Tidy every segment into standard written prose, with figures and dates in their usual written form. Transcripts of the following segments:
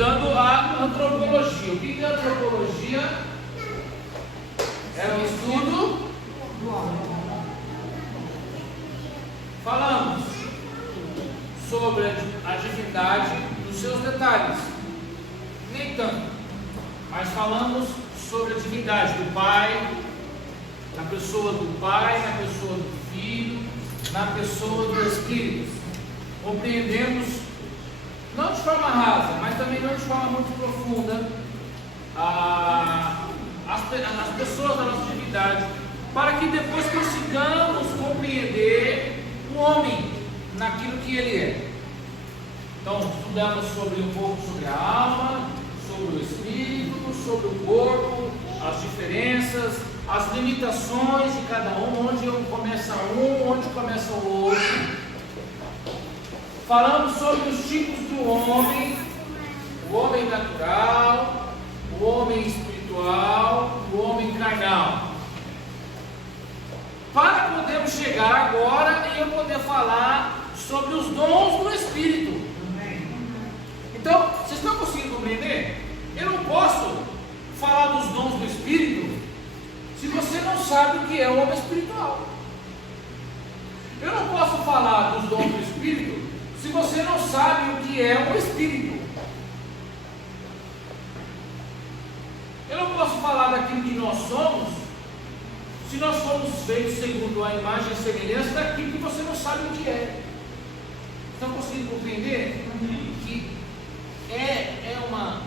estudando a antropologia. O que é antropologia? É o estudo do homem. Falamos sobre a divindade nos seus detalhes, nem tanto, mas falamos sobre a divindade do Pai, na pessoa do Pai, na pessoa do Filho, na pessoa do Espírito. Compreendemos, não de forma rasa, mas também não de forma muito profunda, as pessoas da nossa divindade, para que depois consigamos compreender o homem naquilo que ele é. Então, estudamos um pouco sobre a alma, sobre o espírito, sobre o corpo, as diferenças, as limitações de cada um, onde começa um, onde começa o outro. Falamos sobre os tipos do homem: o homem natural, o homem espiritual, o homem carnal. Para podermos chegar agora e eu poder falar sobre os dons do Espírito. Então, vocês estão conseguindo compreender? Eu não posso falar dos dons do Espírito se você não sabe o que é o homem espiritual. Eu não posso falar dos dons do Espírito se você não sabe o que é o Espírito. Eu não posso falar daquilo que nós somos se nós fomos feitos segundo a imagem e semelhança daquilo que você não sabe o que é. Estão conseguindo compreender? Que é uma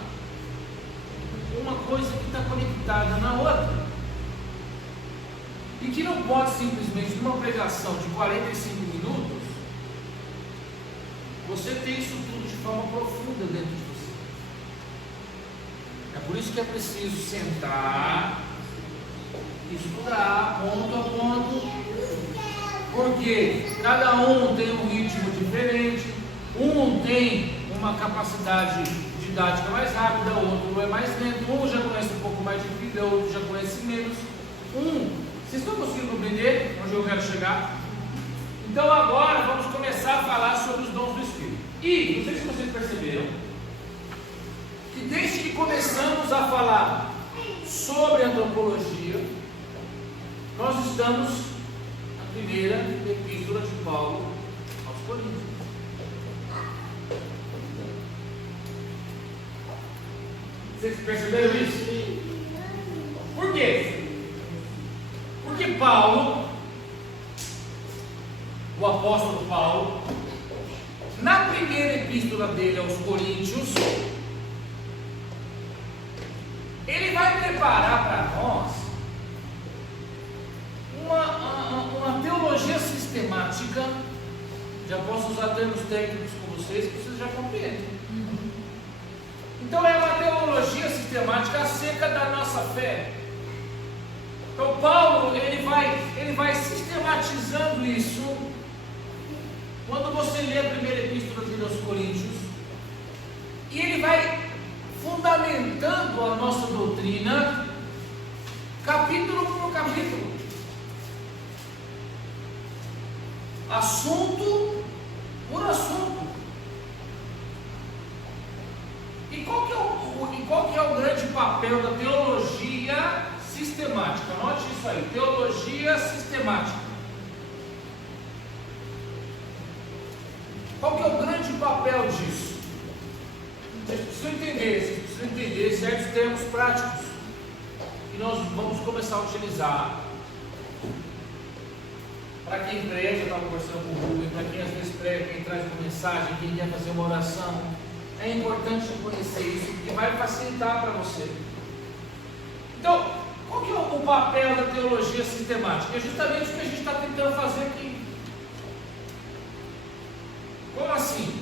coisa que está conectada na outra. E que não pode simplesmente, numa pregação de 45 minutos, você ter isso tudo de forma profunda dentro de você. É por isso que é preciso sentar, estudar ponto a ponto, porque cada um tem um ritmo diferente, um tem uma capacidade didática mais rápida, o outro é mais lento, um já conhece um pouco mais de vida, o outro já conhece menos. Vocês estão conseguindo compreender onde eu quero chegar? Então agora vamos começar a falar sobre os dons do Espírito. E, não sei se vocês perceberam, que desde que começamos a falar sobre antropologia, nós estamos na primeira epístola de Paulo aos Coríntios. Vocês perceberam isso? Por quê? Porque Paulo, o apóstolo Paulo, na primeira epístola dele aos Coríntios, ele vai preparar para nós uma teologia sistemática. Já posso usar termos técnicos com vocês que vocês já compreendem. Então é uma teologia sistemática acerca da nossa fé. Então Paulo ele vai sistematizando isso. Quando você lê a primeira epístola dele aos Coríntios, e ele vai fundamentando a nossa doutrina capítulo por capítulo, assunto por assunto. E qual que é o grande papel da teologia sistemática? Anote isso aí: teologia sistemática. Qual que é o grande papel disso? Vocês precisam entender certos termos práticos que nós vamos começar a utilizar. Para quem prega, eu estava conversando com o Rubem, para quem às vezes prega, quem traz uma mensagem, quem quer fazer uma oração, é importante conhecer isso, porque vai facilitar para você. Então, qual que é o papel da teologia sistemática? É justamente o que a gente está tentando fazer aqui. Como assim?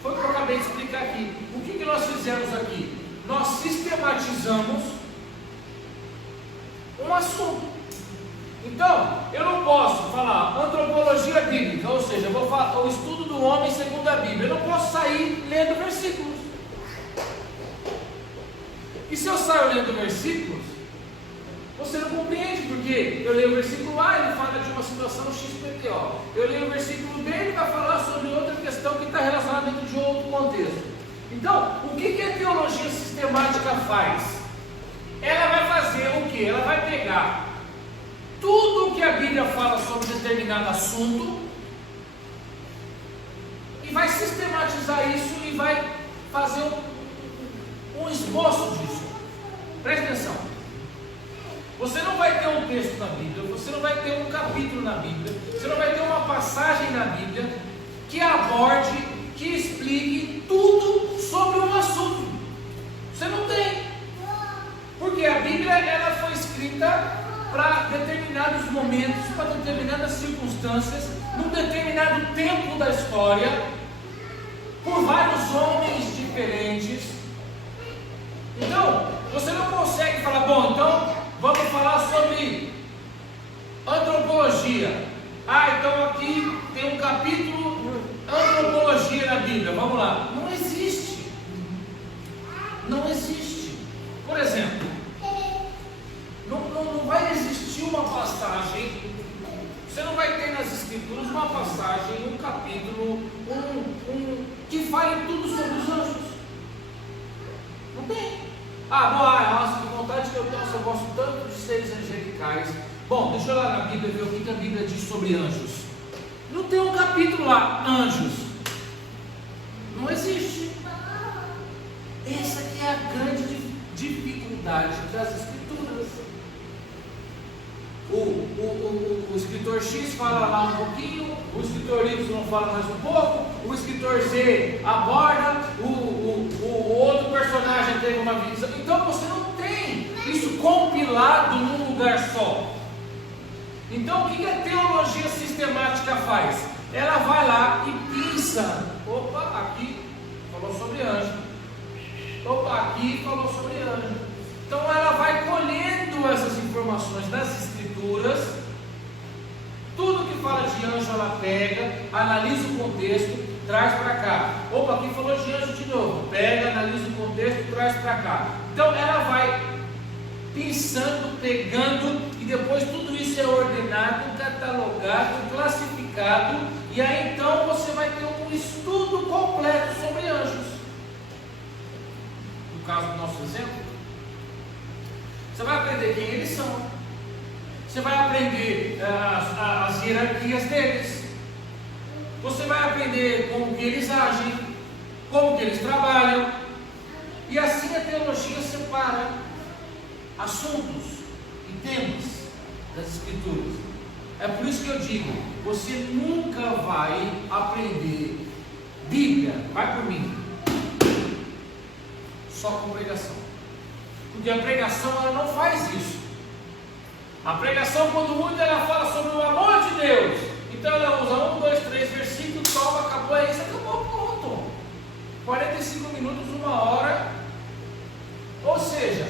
Foi o que eu acabei de explicar aqui. O que nós fizemos aqui? Nós sistematizamos um assunto. Então, eu não posso falar antropologia bíblica, ou seja, eu vou falar o estudo do homem segundo a Bíblia. Eu não posso sair lendo versículos. E se eu saio lendo versículos, você não compreende, porque eu leio o versículo A, ele fala de uma situação XPTO. Eu leio o versículo B, ele vai falar sobre outra questão que está relacionada dentro de outro contexto. Então, o que a teologia sistemática faz? Ela vai fazer o que? Ela vai pegar tudo o que a Bíblia fala sobre determinado assunto e vai sistematizar isso e vai fazer um esboço disso. Preste atenção. Você não vai ter um texto na Bíblia, você não vai ter um capítulo na Bíblia, você não vai ter uma passagem na Bíblia que aborde, que explique tudo sobre um assunto. Você não tem. Porque a Bíblia ela foi escrita para determinados momentos, para determinadas circunstâncias, num determinado tempo da história, por vários homens diferentes. Então, você não consegue falar, bom, então vamos falar sobre antropologia. Então aqui tem um capítulo antropologia na Bíblia, vamos lá. Não existe. Não existe. Por exemplo, não vai existir uma passagem, você não vai ter nas Escrituras uma passagem, um capítulo, que fale tudo sobre os anjos. Não tem. Nossa, que vontade que eu tenho, eu gosto tanto de seres angelicais. Bom, deixa eu olhar na Bíblia ver o que a Bíblia diz sobre anjos. Não tem um capítulo lá, anjos. Não existe. Essa que é a grande dificuldade das Escrituras. O escritor X fala lá um pouquinho, o escritor Y fala mais um pouco, o escritor Z aborda, o outro personagem tem uma visão. Então você não tem isso compilado num lugar só. Então o que a teologia sistemática faz? Ela vai lá e pinça. Opa, aqui falou sobre anjo. Opa, aqui falou sobre anjo. Então ela vai colhendo essas informações das Escrituras, tudo que fala de anjo ela pega, analisa o contexto, traz para cá. Opa, aqui falou de anjo de novo, pega, analisa o contexto, traz para cá. Então ela vai pensando, pegando, e depois tudo isso é ordenado, catalogado, classificado, e aí então você vai ter um estudo completo sobre anjos. No caso do nosso exemplo, você vai aprender quem eles são. Você vai aprender as hierarquias deles. Você vai aprender como que eles agem, como que eles trabalham. E assim a teologia separa assuntos e temas das Escrituras. É por isso que eu digo, você nunca vai aprender Bíblia, vai por mim, só com pregação. Porque a pregação ela não faz isso. A pregação, quando muito, ela fala sobre o amor de Deus. Então ela usa 1, 2, 3 versículos, toma, acabou, é isso, acabou, pronto. 45 minutos, 1 hora. Ou seja,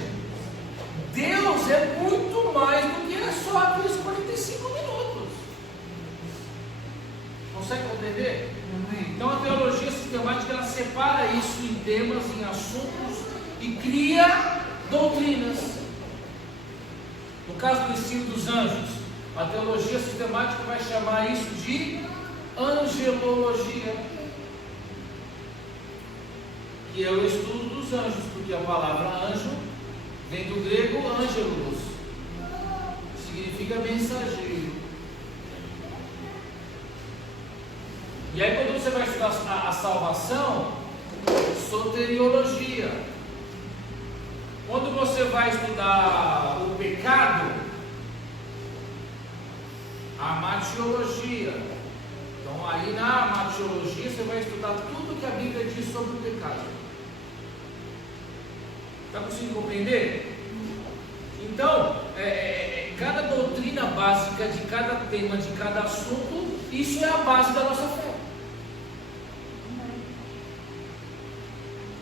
Deus é muito mais do que só aqueles 45 minutos. Consegue entender? Então a teologia sistemática ela separa isso em temas, em assuntos e cria doutrinas. No caso do ensino dos anjos, a teologia sistemática vai chamar isso de angelologia, que é o estudo dos anjos, porque a palavra anjo vem do grego angelos, que significa mensageiro. E aí quando você vai estudar a salvação, soteriologia. Quando você vai estudar o pecado, a matiologia. Então aí na matiologia você vai estudar tudo que a Bíblia diz sobre o pecado. Está conseguindo compreender? Então, cada doutrina básica de cada tema, de cada assunto, isso é a base da nossa fé.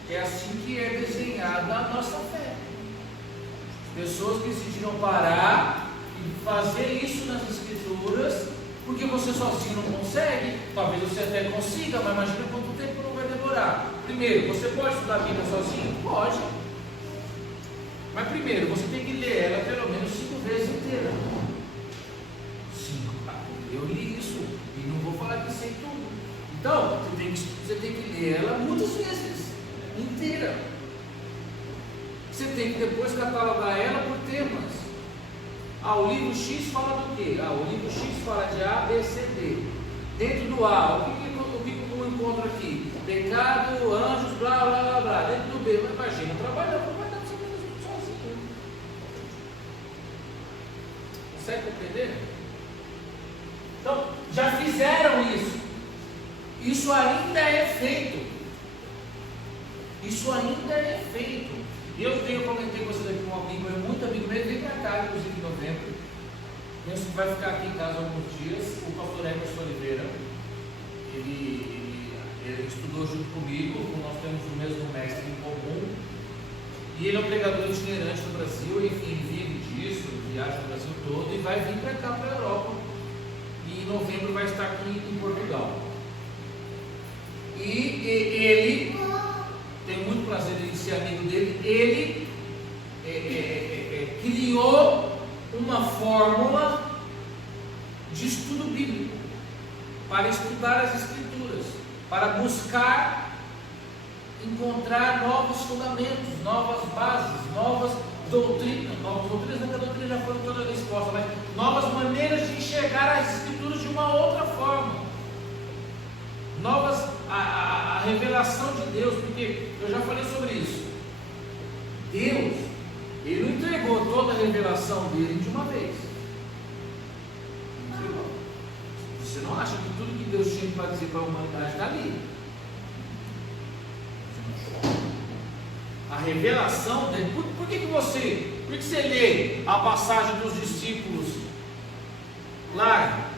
É assim que é desenhada a nossa fé. Pessoas que decidiram parar e fazer isso nas Escrituras, porque você sozinho não consegue. Talvez você até consiga, mas imagina quanto tempo não vai demorar. Primeiro, você pode estudar a Bíblia sozinho? Pode. Mas primeiro, você tem que ler ela pelo menos 5 vezes inteira. 5. Eu li isso e não vou falar que sei tudo. Então, você tem que ler ela muitas vezes. inteira. Você tem que depois catalogar ela por temas. O livro X fala do quê? O livro X fala de A, B, C, D. Dentro do A, o que eu encontro aqui? Pecado, anjos, blá, blá, blá, blá. Dentro do B, mas imagina, o trabalho não vai dar para você fazer sozinho. Consegue compreender? Então, já fizeram isso. Isso ainda é feito. Isso ainda é feito. Eu comentei com vocês aqui com um amigo, muito amigo meu, ele vem para cá, inclusive em novembro. Penso que vai ficar aqui em casa alguns dias. O pastor Emerson Oliveira, ele estudou junto comigo, nós temos o mesmo mestre em comum. E ele é um pregador itinerante no Brasil, enfim, vive disso, viaja no Brasil todo e vai vir para cá, para a Europa. E em novembro vai estar aqui em Portugal. E ele, tenho muito prazer em ser amigo dele, ele criou uma fórmula de estudo bíblico para estudar as Escrituras, para buscar encontrar novos fundamentos, novas bases, novas doutrinas, não, que a doutrina já foi toda exposta, mas novas maneiras de enxergar as Escrituras de uma outra forma, a revelação de Deus, porque eu já falei sobre isso. Deus, Ele não entregou toda a revelação dele de uma vez. Você não acha que tudo que Deus tinha para dizer para a humanidade está ali? A revelação dele. Por que você lê a passagem dos discípulos lá?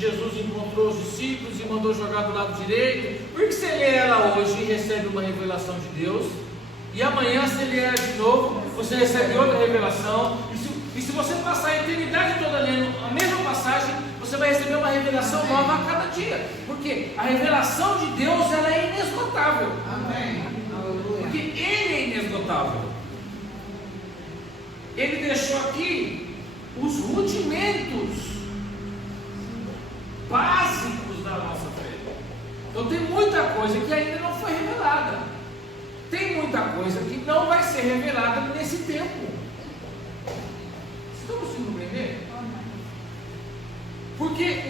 Jesus encontrou os discípulos e mandou jogar do lado direito. Por que você lê ela hoje e recebe uma revelação de Deus? E amanhã você lê ela de novo, você recebe outra revelação. E se você passar a eternidade toda lendo a mesma passagem, você vai receber uma revelação nova a cada dia. Porque a revelação de Deus, ela é inesgotável. Amém. Porque Ele é inesgotável. Ele deixou aqui os rudimentos básicos da nossa fé. Então tem muita coisa que ainda não foi revelada. Tem muita coisa que não vai ser revelada nesse tempo. Estão conseguindo compreender? Porque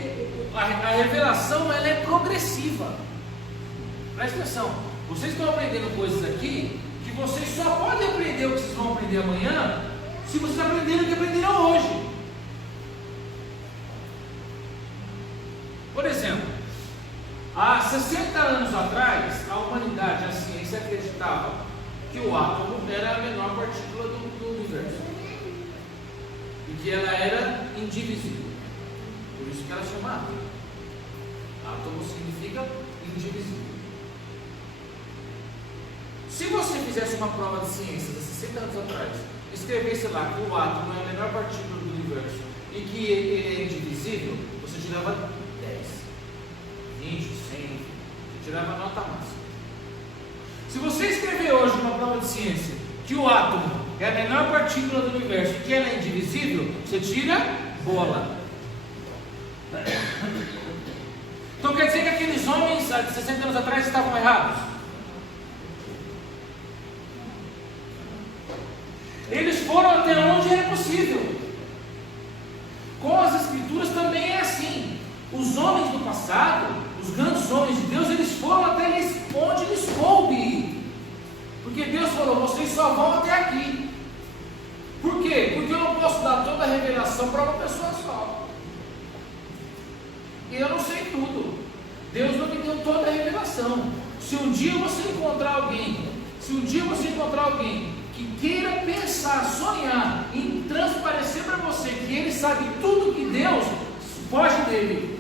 a revelação, ela é progressiva. Presta atenção. Vocês estão aprendendo coisas aqui que vocês só podem aprender o que vocês vão aprender amanhã se vocês aprenderem o que aprenderam hoje. Por exemplo, há 60 anos atrás, a humanidade, a ciência, acreditava que o átomo era a menor partícula do universo e que ela era indivisível. Por isso que ela chama átomo. Átomo significa indivisível. Se você fizesse uma prova de ciência de 60 anos atrás, escrevesse lá que o átomo é a menor partícula do universo e que ele é indivisível, você tirava 10, 20, 100, você tirava a nota máxima. Se você escrever hoje numa prova de ciência que o átomo é a menor partícula do universo e que ela é indivisível, você tira bola. Então quer dizer que aqueles homens há 60 anos atrás estavam errados? Eles foram até onde era possível. Com as Escrituras também é assim. Os homens do passado, os grandes homens de Deus, eles foram até onde lhes coube ir. Porque Deus falou, vocês só vão até aqui. Por quê? Porque eu não posso dar toda a revelação para uma pessoa só. E eu não sei tudo. Deus não me deu toda a revelação. Se um dia você encontrar alguém que queira pensar, sonhar em transparecer para você que ele sabe tudo que Deus, foge dele.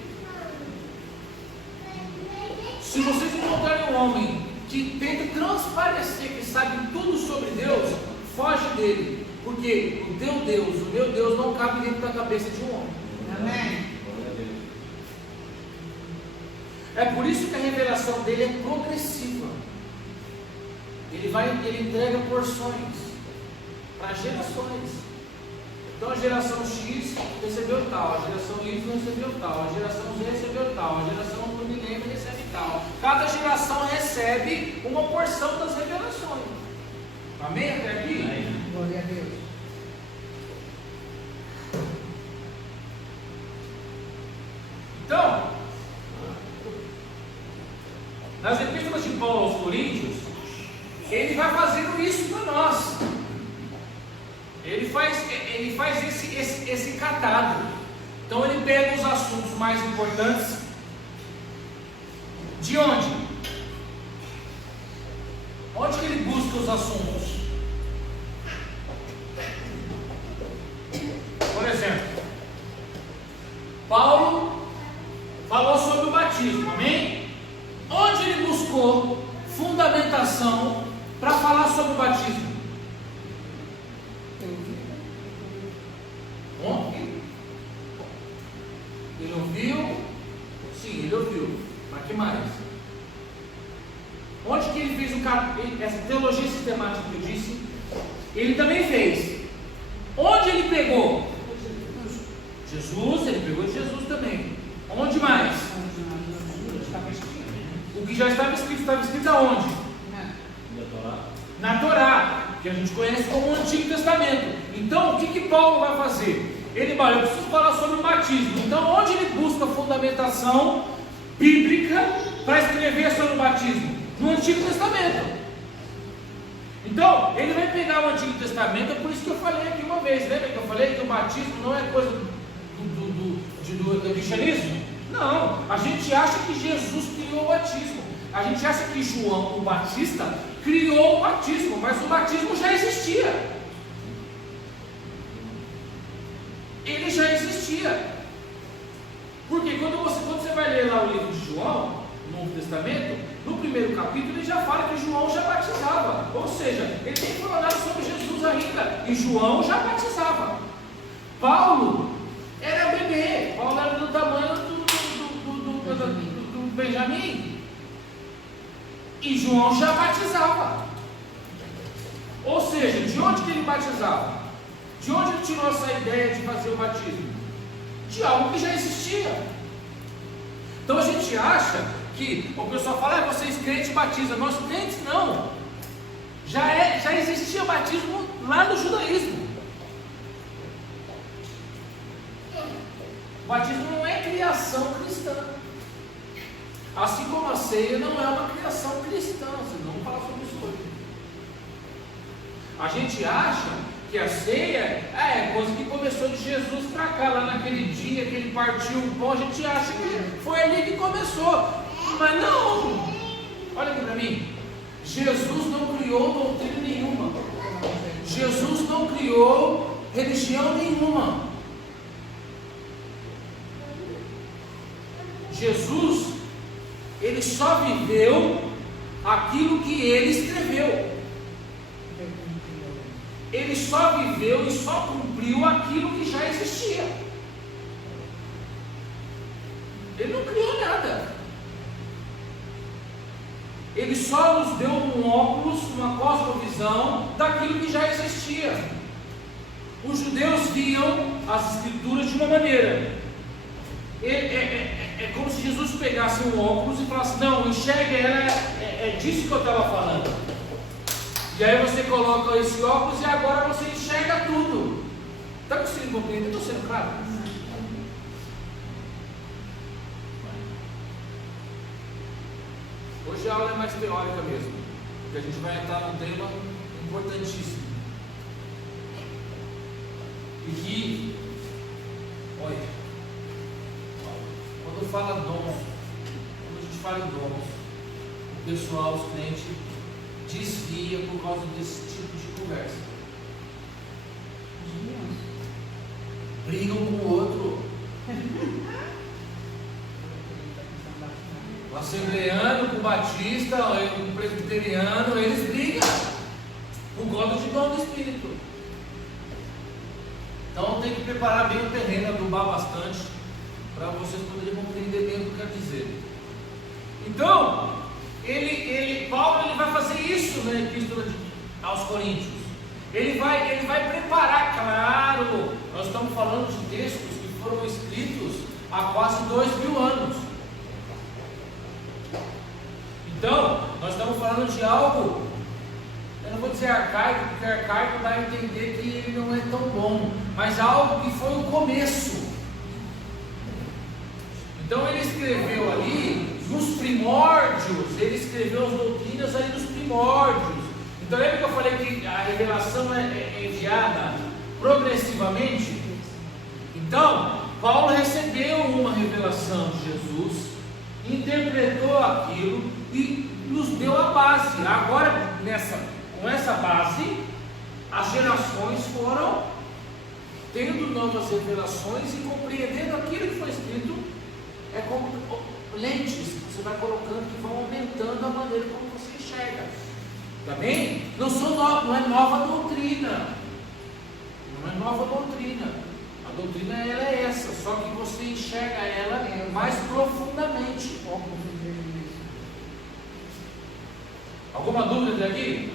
Se vocês encontrarem um homem que tenta transparecer que sabe tudo sobre Deus, foge dele, porque o teu Deus, o meu Deus não cabe dentro da cabeça de um homem. Amém. É por isso que a revelação dele é progressiva. Ele entrega porções para gerações. Então a geração X recebeu tal, a geração Y recebeu tal, a geração Z recebeu tal, a geração do milênio recebe tal. Cada geração recebe recebe uma porção das revelações. Amém até aqui? Amém. Glória a Deus. Então, nas epístolas de Paulo aos Coríntios, ele vai fazendo isso para nós. Ele faz esse catado. Então ele pega os assuntos mais importantes. De onde? Onde que ele busca os assuntos? Por exemplo, Paulo falou sobre o batismo, amém? Onde ele buscou fundamentação para falar sobre o batismo? Onde? Ele ouviu? Sim, ele ouviu. Mas que mais? Onde que ele fez essa teologia sistemática que eu disse? Ele também fez. Onde ele pegou? Jesus, ele pegou de Jesus também. Onde mais? O que já estava escrito aonde? Na Torá, que a gente conhece como o Antigo Testamento. Então, o que Paulo vai fazer? Ele vai, eu preciso falar sobre o batismo. Então, onde ele busca fundamentação bíblica para escrever sobre o batismo? No Antigo Testamento. Então, ele vai pegar o Antigo Testamento, é por isso que eu falei aqui uma vez, lembra que eu falei que o batismo não é coisa do cristianismo? Não, a gente acha que Jesus criou o batismo. A gente acha que João, o Batista, criou o batismo, mas o batismo já existia. Ele já existia. Porque quando você vai ler lá o livro de João, no Novo Testamento, no primeiro capítulo ele já fala que João já batizava. Ou seja, ele nem falou nada sobre Jesus ainda, e João já batizava. Paulo era bebê, Paulo era do tamanho do Benjamim, e João já batizava. Ou seja, de onde que ele batizava? De onde ele tirou essa ideia de fazer o batismo? De algo que já existia. Então a gente acha que o pessoal fala, vocês crentes batizam. Nós crentes não. Já existia batismo lá no judaísmo. O batismo não é criação cristã. Assim como a ceia não é uma criação cristã. Vocês não vão falar sobre isso hoje. A gente acha que a ceia é coisa que começou de Jesus para cá, lá naquele dia que ele partiu o pão. A gente acha que foi ali que começou, mas não. Olha aqui para mim. Jesus não criou doutrina nenhuma. Jesus não criou religião nenhuma. Jesus, ele só viveu aquilo que ele escreveu. Ele só viveu e só cumpriu aquilo que já existia. Ele não criou nada. Ele só nos deu um óculos, uma cosmovisão daquilo que já existia. Os judeus viam as escrituras de uma maneira. É como se Jesus pegasse um óculos e falasse, não, enxerga ela, é disso que eu estava falando. E aí você coloca esse óculos e agora você enxerga tudo. Está conseguindo compreender? Estou sendo claro? Hoje a aula é mais teórica mesmo, porque a gente vai entrar num tema importantíssimo. E que, olha, quando fala dons, quando a gente fala em dons, o pessoal, os crentes, desvia por causa desse tipo de conversa. Brigam com o outro. O assembleano com o batista, com o presbiteriano, eles brigam por causa de dom do Espírito. Então tem que preparar bem o terreno, adubar bastante, para vocês poderem compreender bem o que quer dizer. Então, Paulo ele vai fazer isso na epístola aos Coríntios. Ele vai preparar, claro, nós estamos falando de textos que foram escritos há quase 2000 anos. Então, nós falando de algo, eu não vou dizer arcaico, porque arcaico dá a entender que ele não é tão bom, mas algo que foi o começo. Então ele escreveu ali nos primórdios, ele escreveu as doutrinas ali nos primórdios. Então lembra que eu falei que a revelação é enviada progressivamente? Então, Paulo recebeu uma revelação de Jesus, interpretou aquilo e nos deu a base. Agora, com essa base, as gerações foram tendo novas revelações e compreendendo aquilo que foi escrito. É como lentes que você vai colocando que vão aumentando a maneira como você enxerga. Também não é nova doutrina. Não é nova doutrina. A doutrina ela é essa, só que você enxerga ela mais profundamente. Alguma dúvida aqui?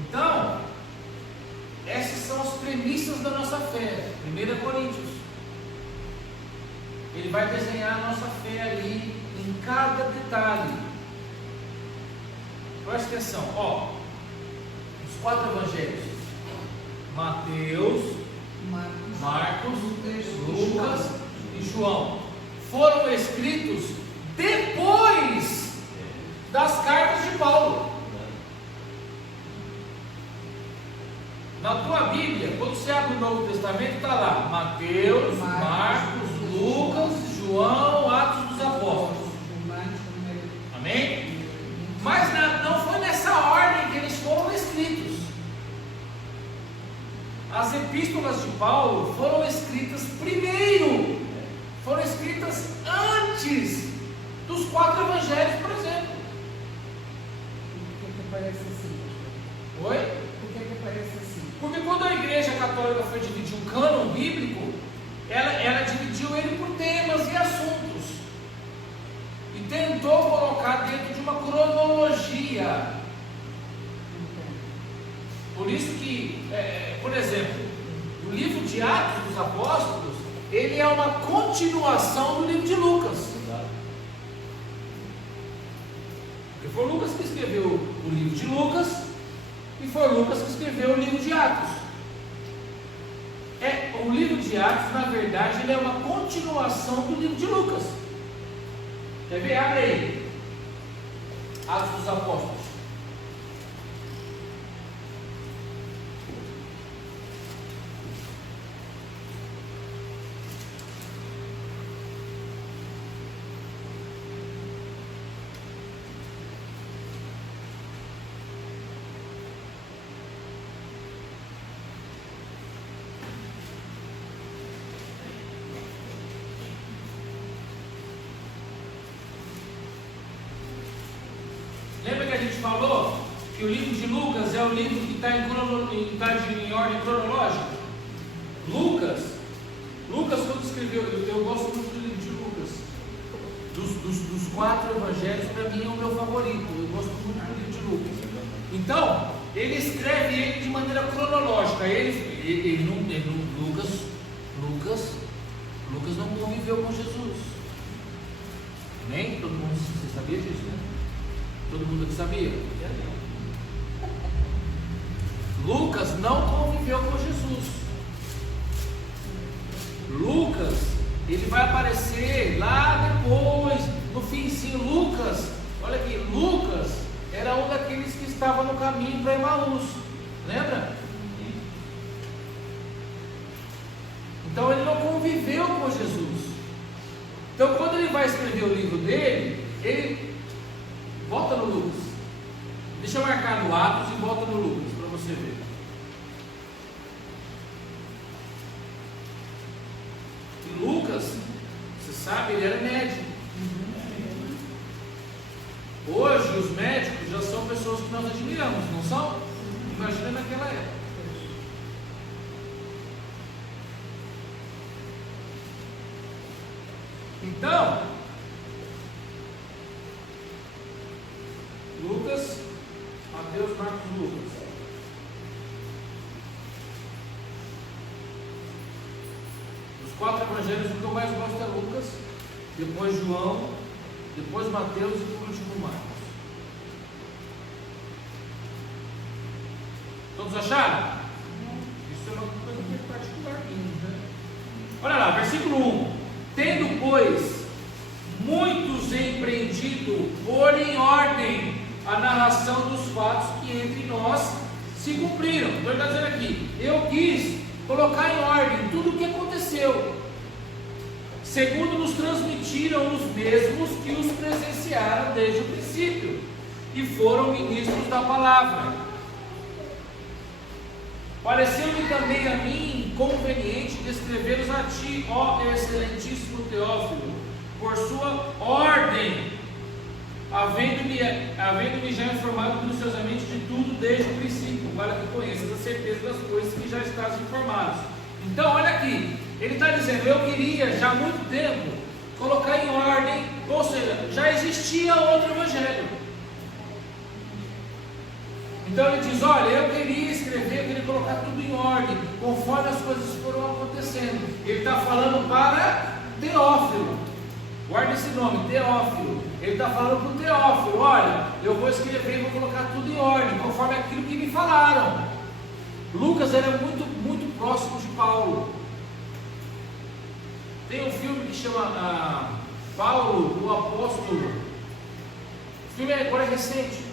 Então, essas são as premissas da nossa fé. 1 Coríntios. Ele vai desenhar a nossa fé ali em cada detalhe. Preste atenção, os 4 evangelhos: Mateus, Marcos, Lucas e João foram escritos depois das cartas de Paulo. Na tua Bíblia, quando você abre o Novo Testamento, está lá Mateus, Marcos, Lucas, João, Atos dos Apóstolos. Amém? Mas não foi nessa ordem que eles foram escritos. As epístolas de Paulo foram escritas primeiro, foram escritas antes dos 4 evangelhos, por exemplo. Por que parece assim? Oi? Por que parece assim? Porque quando a Igreja Católica foi dividir o cânon bíblico, ela dividiu ele por temas e assuntos e tentou colocar dentro de uma cronologia. Por isso que, por exemplo, o livro de Atos dos Apóstolos, ele é uma continuação do livro de Lucas. Porque foi Lucas que escreveu o livro de Lucas e foi Lucas que escreveu o livro de Atos. O livro de Atos, na verdade, ele é uma continuação do livro de Lucas. Quer ver? Abre aí. Atos dos Apóstolos. Lembra que a gente falou que o livro de Lucas é o livro que está em ordem cronológica? Lucas, quando escreveu, eu gosto muito do livro de Lucas. Dos 4 evangelhos, para mim é o meu favorito. Eu gosto muito do livro de Lucas. Então, ele escreve ele de maneira cronológica. Lucas não conviveu com Jesus. Nem todo mundo, você sabia disso, né? Todo mundo aqui sabia? Lucas não conviveu com Jesus. Lucas, ele vai aparecer lá depois, no finzinho. Lucas, olha aqui, Lucas era um daqueles que estava no caminho para Emaús. Lembra? Então ele não conviveu com Jesus. Então quando ele vai escrever o livro dele, ele volta no Lucas. Deixa eu marcar no Atos e volta no Lucas para você ver. E Lucas, você sabe, ele era médico. Hoje os médicos já são pessoas que nós admiramos, não são? Imagina naquela época. Então, Lucas, Mateus, Marcos, Lucas. Dos 4 evangelhos, o que eu mais gosto é Lucas, depois João depois Mateus e por último Marcos. Todos acharam? Isso é uma coisa que é particular minha, né? Olha lá, versículo 1: tendo, pois, muitos empreendido pôr em ordem a narração dos fatos que entre nós se cumpriram. Então ele está dizendo aqui: eu quis colocar em ordem tudo o que aconteceu, segundo nos transmitiram os mesmos que os presenciaram desde o princípio e foram ministros da palavra. Pareceu-me também a mim conveniente descrevê-los a ti, ó excelentíssimo Teófilo, por sua ordem, havendo-me já informado minuciosamente de tudo desde o princípio, para que conheças a certeza das coisas que já estás informados. Então, olha aqui, ele está dizendo: eu queria já há muito tempo colocar em ordem, ou seja, já existia outro evangelho. Então ele diz: olha, eu queria escrever, eu queria colocar tudo em ordem, conforme as coisas foram acontecendo. Ele está falando para Teófilo, guarda esse nome, Teófilo. Ele está falando para o Teófilo: olha, eu vou escrever e vou colocar tudo em ordem, conforme aquilo que me falaram. Lucas era muito próximo de Paulo. Tem um filme que chama Paulo, o Apóstolo. O filme agora é recente.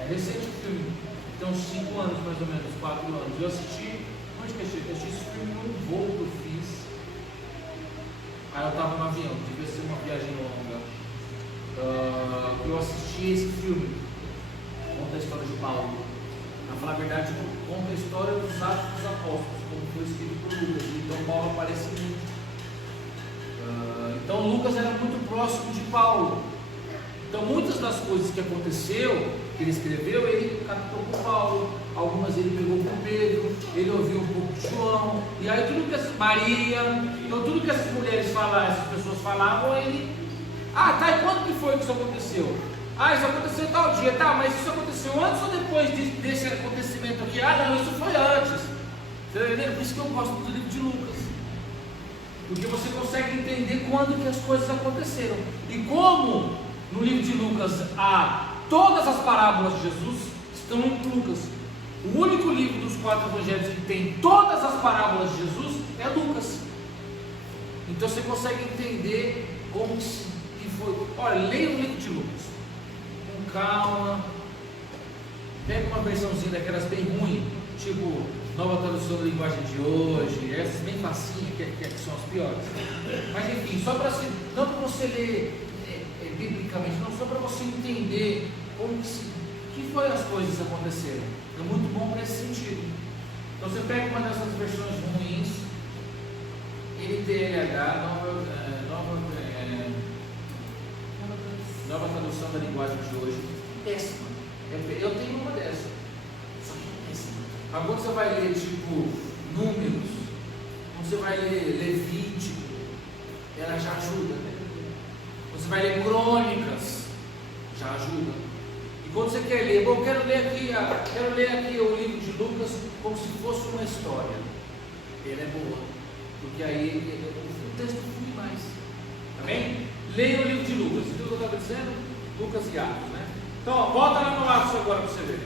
É recente o filme. Tem uns 5 anos, mais ou menos, 4 anos. Eu assisti, onde que eu assisti? Eu assisti esse filme num voo que eu fiz. Aí eu estava no avião, devia ser uma viagem longa. Eu assisti esse filme. Conta a história de Paulo. Para falar a verdade, conta a história dos Atos dos Apóstolos, como foi escrito por Lucas. Então Paulo aparece muito. Então Lucas era muito próximo de Paulo. Então muitas das coisas que aconteceu, que ele escreveu, ele captou com Paulo. Algumas ele pegou com Pedro, ele ouviu um pouco de João. E aí tudo que essas Maria, então tudo que essas mulheres falavam, essas pessoas falavam, ele... tá, e quando que foi que isso aconteceu? Isso aconteceu tal dia, tá, mas isso aconteceu antes ou depois desse acontecimento aqui? Não, isso foi antes. Você está entendendo? Por isso que eu gosto do livro de Lucas. Porque você consegue entender quando que as coisas aconteceram. E como no livro de Lucas todas as parábolas de Jesus estão em Lucas. O único livro dos 4 evangelhos que tem todas as parábolas de Jesus é Lucas. Então você consegue entender como que foi. Olha, leia o livro de Lucas com calma. Pega uma versãozinha daquelas bem ruim, tipo Nova Tradução da Linguagem de Hoje, essas bem facinhas, que são as piores. Mas enfim, só para não para você ler biblicamente, não, só para você entender como que foi as coisas aconteceram. É muito bom para esse sentido. Então você pega uma dessas versões ruins, NTLH, Nova Tradução da Linguagem de Hoje, péssima. Eu tenho uma dessa, só que é péssima. Agora você vai ler tipo Números, você vai ler Levítico, ela já ajuda, né? Você vai ler Crônicas, já ajuda. E quando você quer ler, eu quero ler aqui o livro de Lucas como se fosse uma história. Ele é boa, porque aí o texto flui mais. Amém? Leia o livro de Lucas. Viu o que eu estava dizendo? Lucas e Atos, né? Então, volta lá no Atos agora para você ver.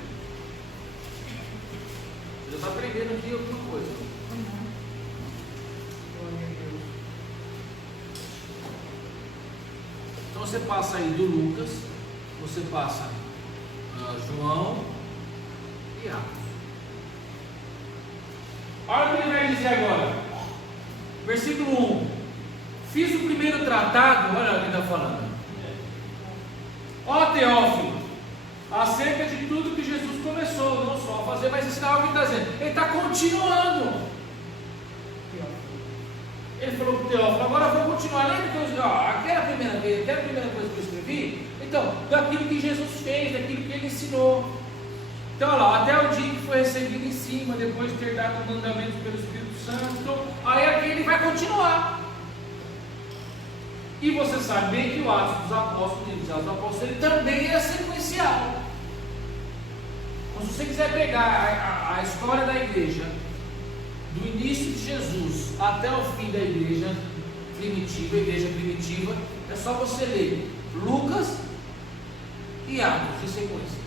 Você já está aprendendo aqui alguma coisa. Então você passa aí do Lucas, você passa João e Atos. Olha o que ele vai dizer agora. Versículo 1. Fiz o primeiro tratado, olha o que ele está falando. Ó Teófilo, acerca de tudo que Jesus começou, não só a fazer, mas isso é algo que ele está dizendo. Ele está continuando. Ele falou para o Teófilo: agora eu vou continuar. Lembra que eu disse, aquela primeira coisa que eu escrevi? Então, daquilo que Jesus fez, daquilo que ele ensinou. Então, olha lá, até o dia que foi recebido em cima, depois de ter dado o mandamento pelo Espírito Santo. Então, aí aqui ele vai continuar. E você sabe bem que o Atos dos Apóstolos, ele também é sequencial. Então, se você quiser pegar a história da igreja, do início de Jesus até o fim da igreja primitiva, É só você ler Lucas e Atos em sequência.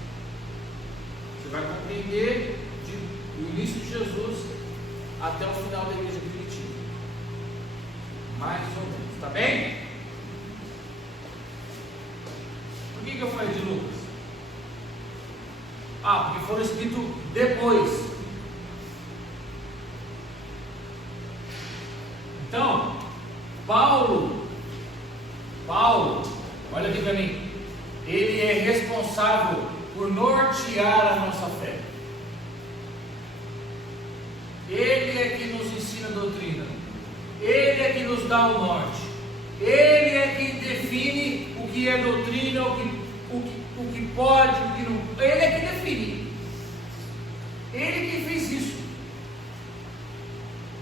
Você vai compreender do início de Jesus até o final da igreja primitiva. Mais ou menos, está bem? Por que eu falei de Lucas? Porque foram escritos depois. Então, Paulo, olha aqui para mim, ele é responsável por nortear a nossa fé. Ele é que nos ensina a doutrina, ele é que nos dá o norte, ele é quem define o que é doutrina, o que pode, o que não. Ele é que define. Ele que fez isso.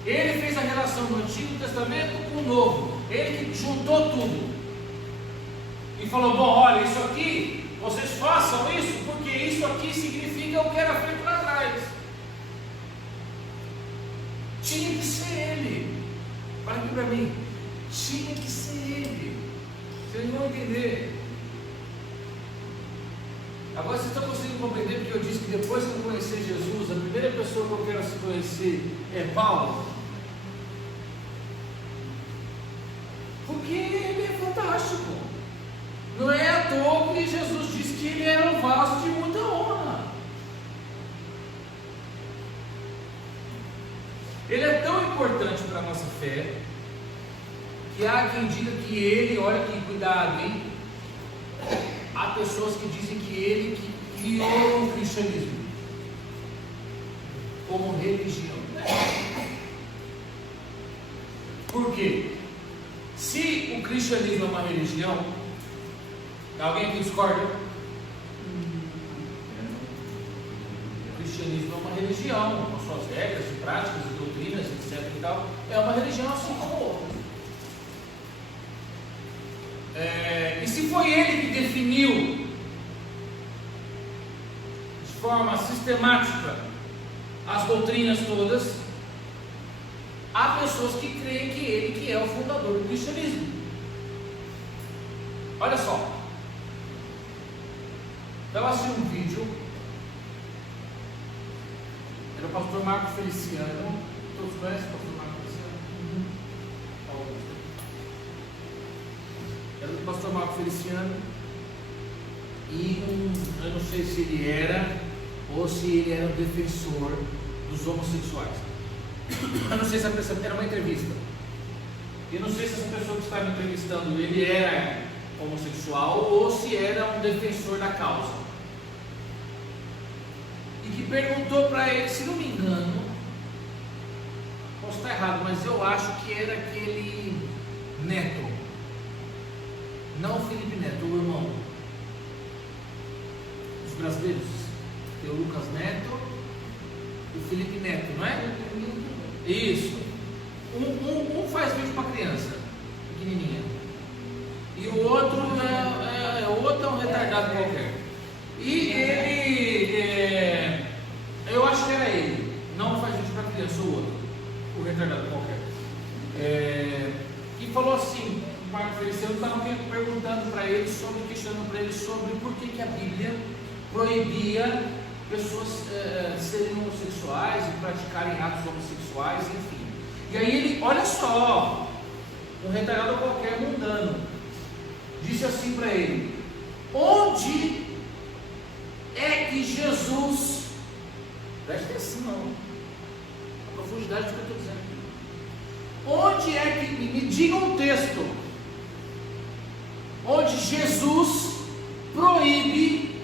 Ele fez a relação do Antigo Testamento com o Novo. Ele que juntou tudo e falou: bom, olha, isso aqui, vocês façam isso, porque isso aqui significa o que era feito lá atrás. Tinha que ser ele. Olha aqui para mim. Tinha que ser ele. Vocês vão entender. Agora vocês estão conseguindo compreender porque eu disse que depois que eu conhecer Jesus, a primeira pessoa que eu quero se conhecer é Paulo? Porque ele é fantástico. Não é à toa que Jesus disse que ele era um vaso de muita honra. Ele é tão importante para a nossa fé que há quem diga que ele, olha que cuidado, hein? Há pessoas que dizem que ele que criou o cristianismo como religião. Por quê? Se o cristianismo é uma religião, alguém aqui discorda? O cristianismo é uma religião, com suas regras, práticas, doutrinas, etc. e tal. É uma religião assim como outra. E se foi ele que definiu de forma sistemática as doutrinas todas, há pessoas que creem que ele que é o fundador do cristianismo. Olha só, eu assisti um vídeo, era o pastor Marco Feliciano. Todos conhecem o pastor Marco Feliciano? Era do pastor Marco Feliciano, e eu não sei se ele era ou se ele era um defensor dos homossexuais. Eu não sei se a pessoa, era uma entrevista, eu não sei se essa pessoa que estava entrevistando ele era homossexual ou se era um defensor da causa, e que perguntou para ele, se não me engano, posso estar errado, mas eu acho que era aquele Neto, não o Felipe Neto, o irmão, os brasileiros, tem o Lucas Neto, o Felipe Neto, não é? Isso. Um faz vídeo para criança, pequenininha, e o outro é um retardado qualquer. E ele, eu acho que era ele, não faz vídeo para criança, o outro, o retardado qualquer. E falou assim, o Marco Feliciano estava perguntando para ele, questionando para ele sobre por que a Bíblia proibia pessoas serem homossexuais e praticarem atos homossexuais, enfim. E aí ele, olha só, um retardado qualquer mundano, disse assim para ele: onde é que Jesus, preste atenção, a profundidade do que eu estou dizendo aqui, onde é que, me diga um texto, onde Jesus proíbe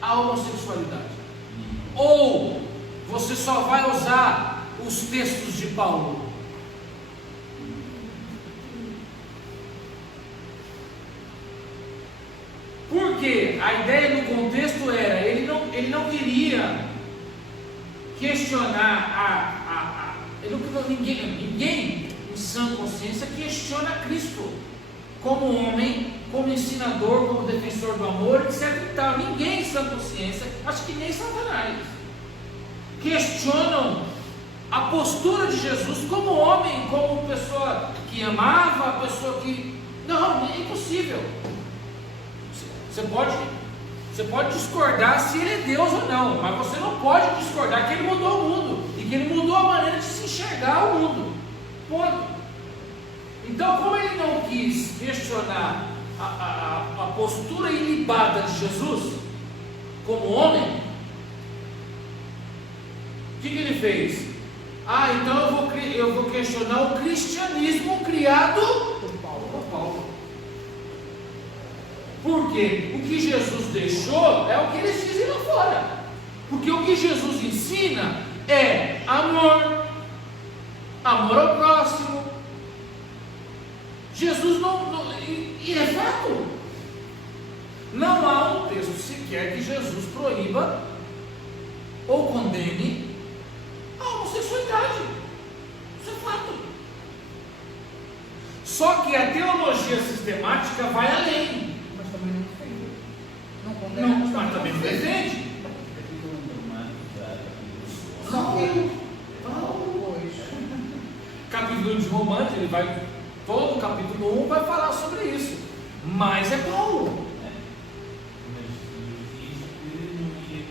a homossexualidade? Ou você só vai usar os textos de Paulo? Porque a ideia do contexto era, ele não queria questionar ninguém em sã consciência questiona Cristo como homem, como ensinador, como defensor do amor, etc e tal. Ninguém em sã consciência, acho que nem Satanás, questionam a postura de Jesus como homem, como pessoa que amava, a pessoa que Não, é impossível. Você pode discordar se ele é Deus ou não, mas você não pode discordar que ele mudou o mundo e que ele mudou a maneira de se enxergar o mundo. Pode. Então, como ele não quis questionar a postura ilibada de Jesus como homem, o que ele fez? Então eu vou questionar o cristianismo criado por Paulo. Porque o que Jesus deixou é o que eles dizem lá fora. Porque o que Jesus ensina é amor ao próximo. Jesus e é fato. Não há um texto sequer que Jesus proíba ou condene a homossexualidade. Isso é fato. Só que a teologia sistemática vai além. Mas também não defende. Não condena. Mas também não defende. Capítulo 1 de Romanos, ele vai, todo o capítulo 1 vai falar sobre isso. Mas é Paulo. Mas diz que não ia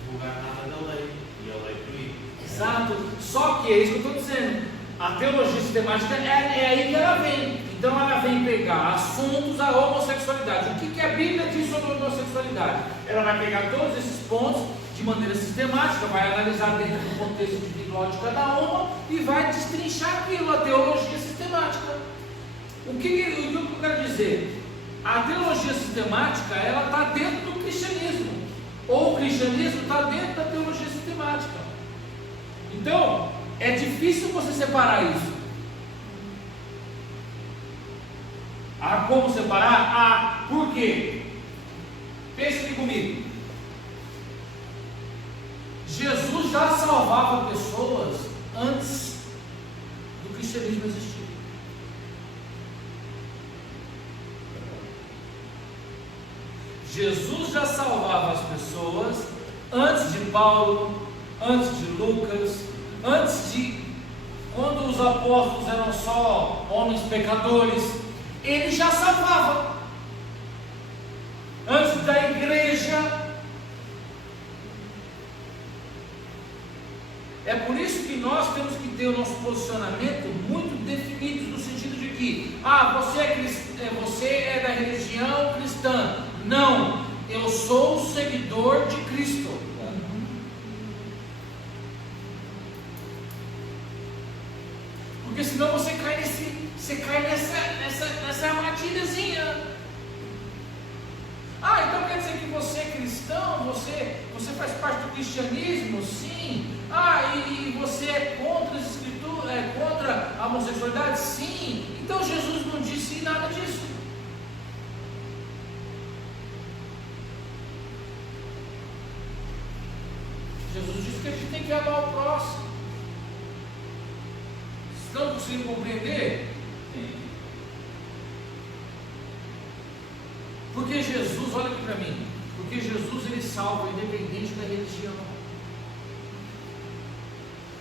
divulgar nada da lei. E a lei proíbe. Exato. Só que é isso que eu estou dizendo. A teologia sistemática é aí que ela vem. Então ela vem pegar assuntos da homossexualidade. O que a Bíblia diz sobre a homossexualidade? Ela vai pegar todos esses pontos de maneira sistemática, vai analisar dentro do contexto individual de cada uma e vai destrinchar aquilo, a teologia sistemática. O que eu quero dizer? A teologia sistemática, ela está dentro do cristianismo, ou o cristianismo está dentro da teologia sistemática. Então, é difícil você separar isso. Como separar? Por quê? Pense aqui comigo. Jesus já salvava pessoas antes do cristianismo existir. Jesus já salvava as pessoas antes de Paulo, antes de Lucas, antes de quando os apóstolos eram só homens pecadores. Ele já salvava. Antes da igreja. É por isso que nós temos que ter o nosso posicionamento muito definido, no sentido de que, você é da religião cristã. Não, eu sou o seguidor de Cristo. Porque senão você cai nessa armadilhazinha. Então quer dizer que você é cristão, você faz parte do cristianismo? Sim. E você é contra as escrituras, contra a homossexualidade? Sim. Então Jesus não disse nada disso. Jesus disse que a gente tem que amar o próximo. Estão conseguindo compreender? Sim. Porque Jesus, olha aqui para mim, porque Jesus ele salva independente da religião.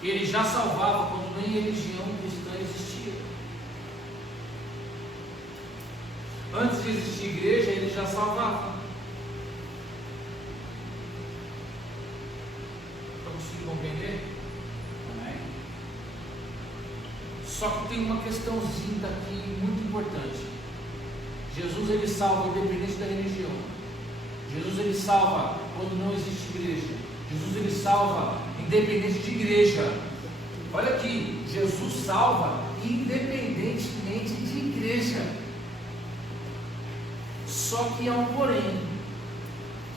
Ele já salvava quando nem religião cristã existia. Antes de existir igreja, ele já salvava. Para conseguir compreender? Amém. Só que tem uma questãozinha aqui muito importante. Jesus ele salva independente da religião. Jesus ele salva quando não existe igreja. Jesus ele salva independente de igreja. Olha aqui, Jesus salva independentemente de igreja. Só que há um porém.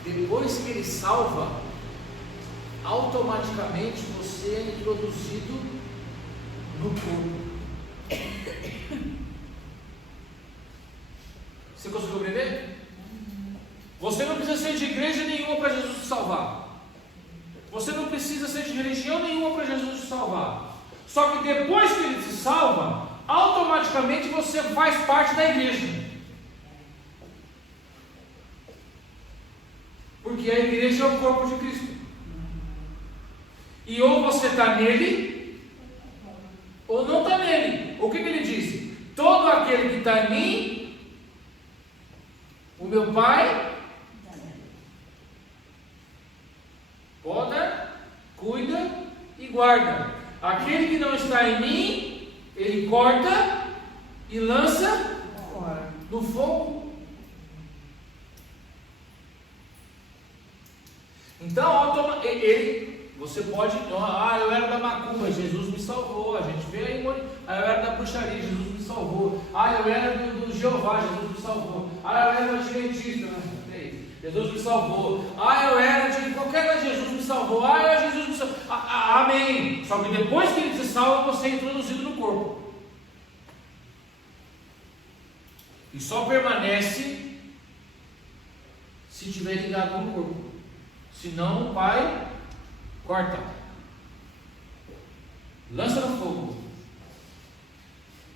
Depois que ele salva, automaticamente você é introduzido no corpo. Você conseguiu compreender? Você não precisa ser de igreja nenhuma para Jesus te salvar. Você não precisa ser de religião nenhuma para Jesus te salvar. Só que depois que ele te salva, automaticamente você faz parte da igreja. Porque a igreja é o corpo de Cristo. E ou você está nele, ou não está nele. O que ele diz? Todo aquele que está está em mim, o meu Pai poda, cuida e guarda. Aquele que não está em mim, ele corta e lança Fora. no fogo. Então, você pode, eu era da macumba, Jesus me salvou. A gente vê aí, eu era da bruxaria, Jesus me salvou. Eu era do Jeová, Jesus me salvou. Eu era do adventista, Jesus me salvou. Eu era de qualquer coisa, Jesus me salvou. Jesus me salvou. Amém. Só que depois que ele te salva, você é introduzido no corpo. E só permanece se estiver ligado no corpo. Senão o Pai corta, lança no fogo.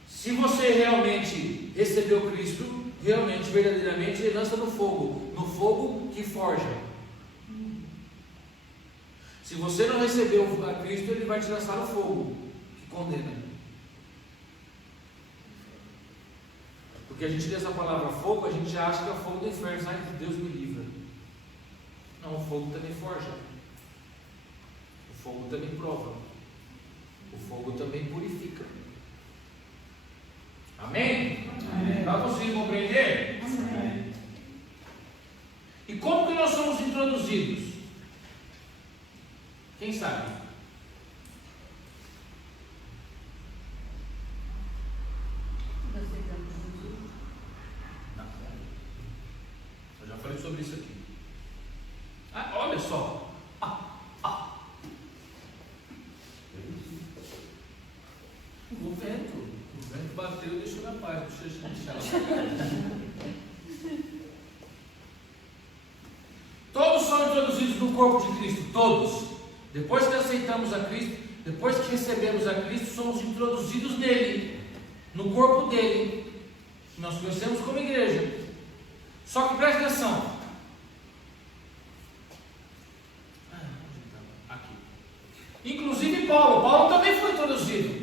Se você realmente recebeu Cristo, realmente, verdadeiramente, ele lança no fogo que forja. Se você não recebeu a Cristo, ele vai te lançar no fogo que condena. Porque a gente lê essa palavra fogo, a gente já acha que é o fogo do inferno, sabe? Que Deus me livra. Não, o fogo também forja. O fogo também prova. O fogo também purifica. Amém? Está conseguindo compreender? Amém. E como que nós somos introduzidos? Quem sabe? Não, eu já falei sobre isso aqui. Olha só. O vento bateu e deixou na paz. Deixa eu deixar. Todos são introduzidos no corpo de Cristo, todos. Depois que aceitamos a Cristo, depois que recebemos a Cristo, somos introduzidos nele, no corpo dele. Nós conhecemos como igreja. Só que preste atenção. Aqui. Inclusive Paulo também foi introduzido.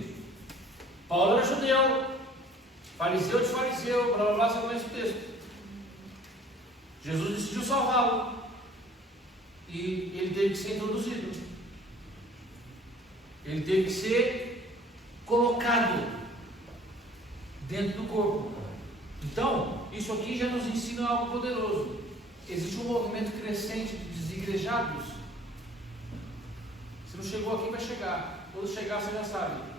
Paulo era judeu, fariseu de fariseu, blá blá blá, você conhece o texto. Jesus decidiu salvá-lo. E ele teve que ser introduzido. Ele teve que ser colocado dentro do corpo. Então, isso aqui já nos ensina algo poderoso. Existe um movimento crescente de desigrejados. Se não chegou aqui, vai chegar. Quando chegar, você já sabe.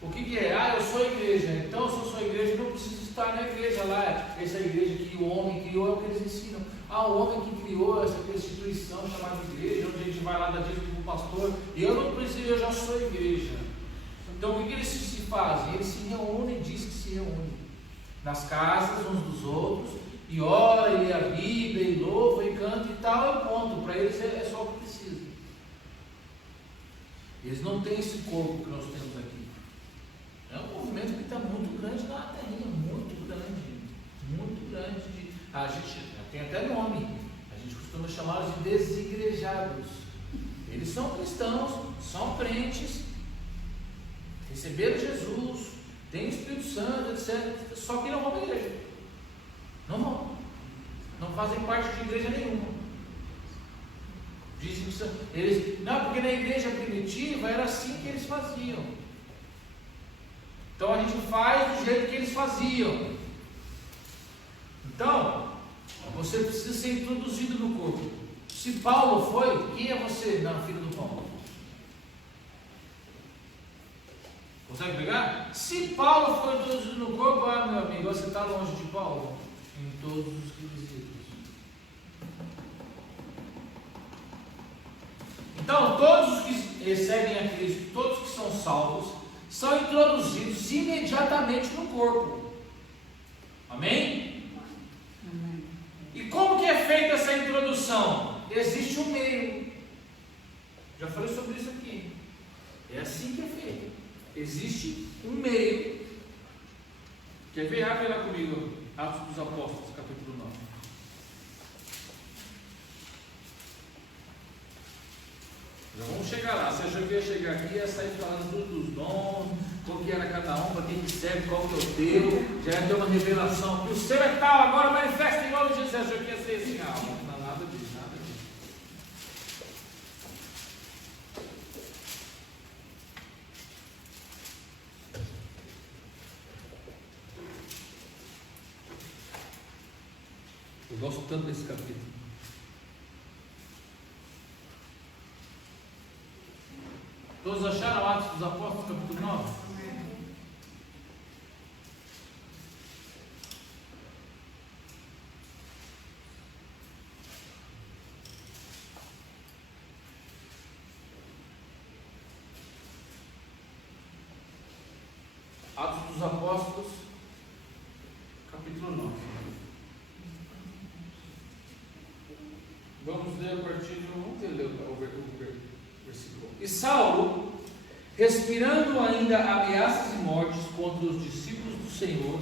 O que é? Eu sou igreja. Então, se eu sou igreja, eu não preciso estar na igreja lá. Essa igreja que o homem criou é o que eles ensinam. O homem que criou essa instituição chamada igreja, onde a gente vai lá da gente para o pastor. Eu não preciso, eu já sou igreja. Então, o que eles se fazem? Eles se reúnem, diz que se reúnem nas casas uns dos outros, e ora, e lê a Bíblia, e louva, e canta e tal, é o ponto. Para eles é só o que precisa. Eles não têm esse corpo que nós temos aqui. É um movimento que está muito grande na terrinha, muito grande. A gente tem até nome, a gente costuma chamá-los de desigrejados. Eles são cristãos, são crentes, receberam Jesus, têm o Espírito Santo, etc. Só que não vão para a igreja. Não vão. Não fazem parte de igreja nenhuma. Dizem que são, porque na igreja primitiva era assim que eles faziam. Então a gente faz do jeito que eles faziam. Então, você precisa ser introduzido no corpo. Se Paulo foi, quem é você? Não, filho do Paulo. Consegue pegar? Se Paulo foi introduzido no corpo, meu amigo, você está longe de Paulo em todos os requisitos. Então, todos os que recebem a Cristo, todos que são salvos, são introduzidos imediatamente no corpo. Amém? Amém. E como que é feita essa introdução? Existe um meio. Já falei sobre isso aqui. É assim que é feito. Existe um meio. Quer ver? Abre lá comigo, Atos dos Apóstolos, capítulo 9. Já vamos chegar lá. Se eu já ia chegar aqui, ia sair falando dos dons, como que era cada um, para quem que serve, qual que é o teu, já ia ter uma revelação, que o seu é tal, agora manifesta igual Jesus, achou que ia ser assim, não, nada disso, nada disso. Eu gosto tanto desse capítulo. Todos acharam Atos dos Apóstolos, capítulo 9? Atos dos Apóstolos, capítulo 9. Vamos ler a partir do. Vamos ler o versículo. E Saulo, respirando ainda ameaças e mortes contra os discípulos do Senhor,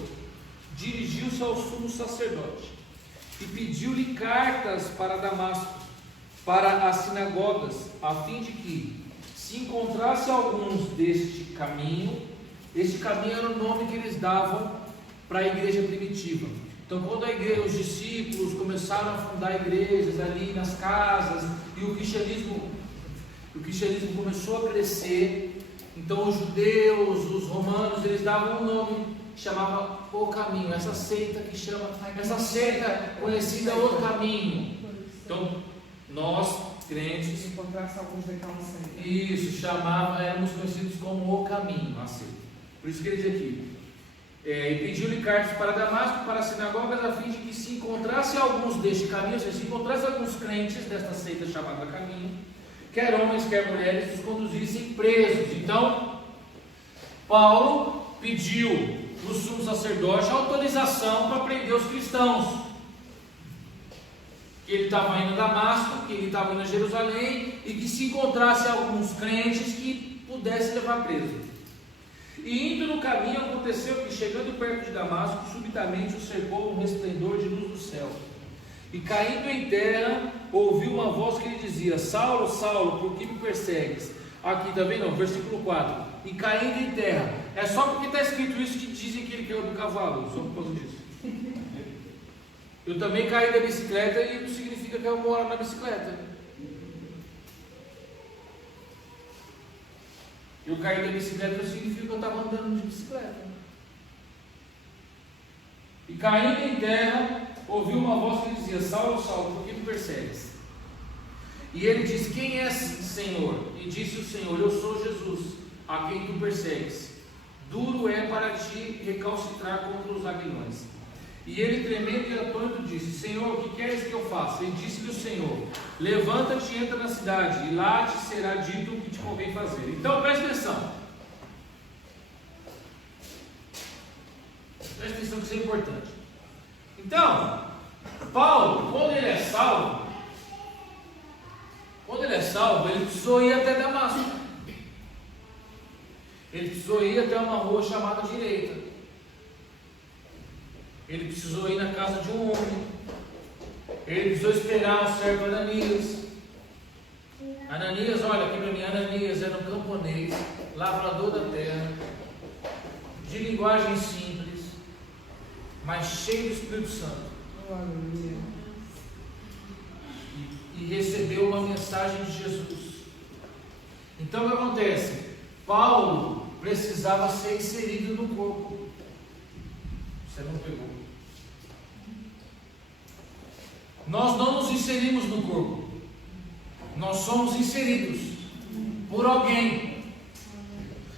dirigiu-se ao sumo sacerdote e pediu-lhe cartas para Damasco, para as sinagogas, a fim de que, se encontrasse alguns deste caminho, este caminho era o nome que eles davam para a igreja primitiva. Então, quando os discípulos começaram a fundar igrejas ali nas casas, e o cristianismo começou a crescer, então os judeus, os romanos, eles davam um nome que chamava O Caminho, essa seita conhecida O Caminho. Então, nós, crentes, Se encontrasse alguns daquela seita. isso, éramos conhecidos como O Caminho, a seita. Por isso que ele diz aqui, e pediu-lhe cartas para Damasco, para as sinagogas, a fim de que se encontrasse alguns deste caminho, ou seja, se encontrasse alguns crentes desta seita chamada Caminho, quer homens, quer mulheres, os conduzissem presos. Então, Paulo pediu no sumo sacerdote autorização para prender os cristãos. Que ele estava indo a Damasco, que ele estava indo a Jerusalém, e que se encontrasse alguns crentes que pudesse levar preso. E indo no caminho, aconteceu que, chegando perto de Damasco, subitamente o cercou um resplendor de luz do céu. E caindo em terra, ouviu uma voz que lhe dizia: Saulo, Saulo, por que me persegues? Aqui também não, versículo 4. E caindo em terra, é só porque está escrito isso que dizem que ele caiu do cavalo, só por causa disso. Eu também caí da bicicleta e não significa que eu moro na bicicleta. Eu caí da bicicleta não significa que eu estava andando de bicicleta. E caindo em terra, ouviu uma voz que dizia: Saulo, Saulo, por que me persegues? E ele disse: quem és, Senhor? E disse o Senhor: eu sou Jesus, a quem tu persegues. Duro é para ti recalcitrar contra os aguilhões. E ele, tremendo e atônito, disse: Senhor, o que queres que eu faça? E disse-lhe o Senhor: levanta-te e entra na cidade, e lá te será dito o que te convém fazer. Então, preste atenção. Preste atenção que isso é importante. Então, Paulo, quando ele é salvo, ele precisou ir até Damasco. Ele precisou ir até uma rua chamada Direita. Ele precisou ir na casa de um homem. Ele precisou esperar o servo Ananias. Ananias, olha aqui para mim, Ananias era um camponês, lavrador da terra, de linguagem simples, mas cheio do Espírito Santo. E recebeu uma mensagem de Jesus. Então o que acontece? Paulo precisava ser inserido no corpo. Você não pegou. Nós não nos inserimos no corpo. Nós somos inseridos por alguém.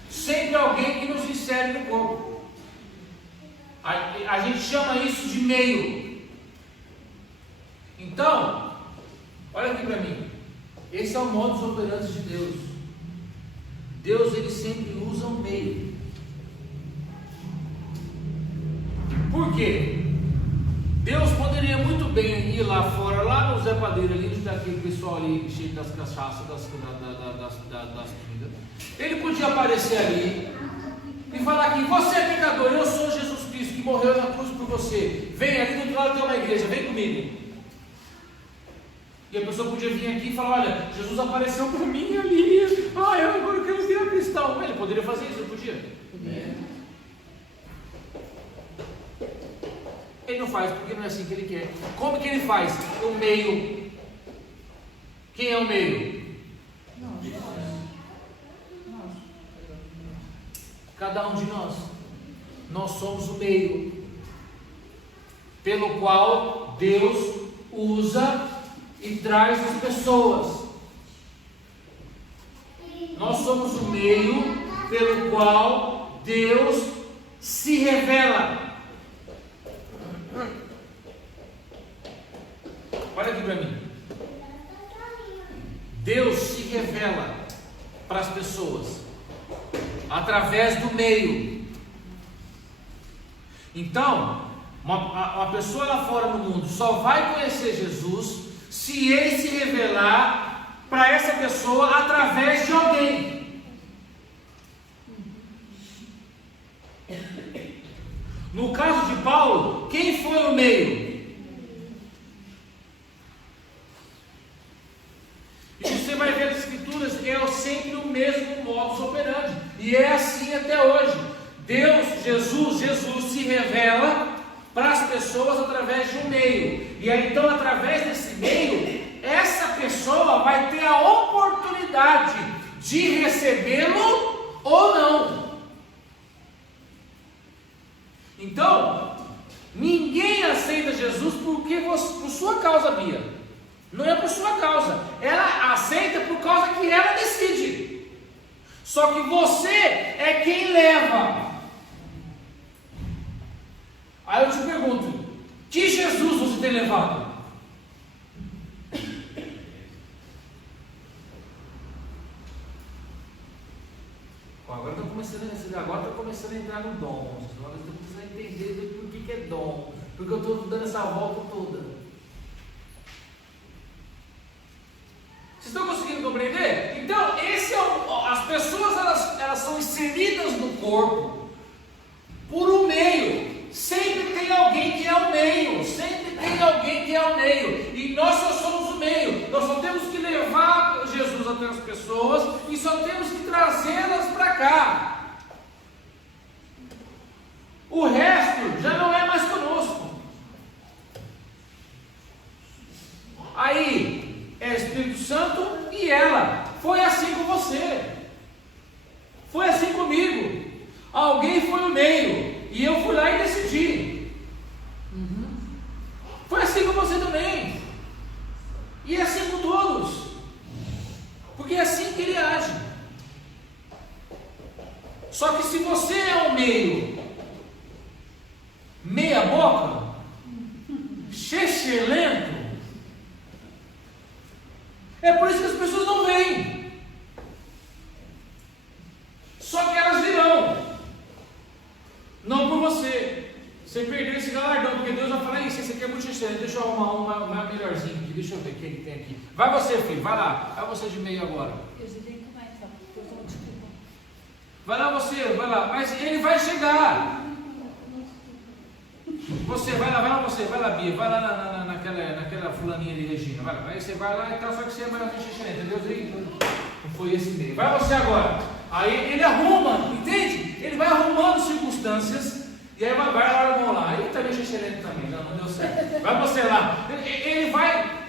Sempre alguém que nos insere no corpo. A gente chama isso de meio. Então, olha aqui para mim. Esse é o modus operandi de Deus. Deus, ele sempre usa um meio. Por quê? Deus poderia muito bem ir lá fora, lá no Zé Padeiro, ali daquele pessoal ali cheio das cachaças, das comidas. Ele podia aparecer ali e falar que você é pecador, eu sou Jesus Cristo que morreu na cruz por você. Vem ali do outro lado tem uma igreja, vem comigo. E a pessoa podia vir aqui e falar: olha, Jesus apareceu para mim ali. Agora eu quero vir abrir cristão. Ele poderia fazer isso, não podia? Podia. Ele não faz porque não é assim que ele quer. Como que ele faz? O meio. Quem é o meio? Nós. Cada um de nós. Nós somos o meio pelo qual Deus usa e traz as pessoas. Nós somos o meio pelo qual Deus se revela. Olha aqui para mim. Deus se revela para as pessoas através do meio. Então, uma pessoa lá fora no mundo só vai conhecer Jesus se ele se revelar para essa pessoa através de alguém. No caso de Paulo, quem foi o meio? E você vai ver as escrituras, é sempre o mesmo modus operandi, e é assim até hoje. Jesus se revela para as pessoas através de um meio, e aí então através desse meio, essa pessoa vai ter a oportunidade de recebê-lo ou não. Então, ninguém aceita Jesus por sua causa, Bia. Não é por sua causa. Ela aceita por causa que ela decide. Só que você é quem leva. Aí eu te pergunto: que Jesus você tem levado? Agora está começando a entrar no dom. Agora estou começando a entender por que é dom. Porque eu estou dando essa volta toda. Vocês estão conseguindo compreender? Então, as pessoas elas são inseridas no corpo por um meio. Sempre tem alguém que é o meio. Sempre tem alguém que é o meio. E nós só somos o meio. Nós só temos que levar Jesus até as pessoas e só temos que trazê-las para cá. O resto já não é mais conosco. Aí é Espírito Santo e ela. Foi assim com você. Foi assim comigo. Alguém foi o meio e eu fui lá e decidi. Foi assim com você também. E é assim com todos. Porque é assim que ele age. Só que se você é o meio, meia boca, chechelento, é por isso que as pessoas não vêm. Só que elas virão. Não por você. Você perdeu esse galardão, porque Deus vai falar: isso, esse aqui é muito chechelento, deixa eu arrumar uma melhorzinho aqui, deixa eu ver o que tem aqui. Vai você, filho, vai lá. Vai você de meio agora. Eu já tenho que mais, tá? Desculpa. Vai lá você, vai lá. Mas ele vai chegar. Você, vai lá você, vai lá, Bia, vai lá naquela fulaninha de Regina, vai lá. Aí você vai lá e tal, só que você é mais chechelento, entendeu? Não foi esse meio. Vai você agora. Aí ele arruma, entende? Ele vai arrumando circunstâncias. E aí vai lá, vamos lá. Ele também chechelento também, não deu certo. Vai você lá. Ele vai.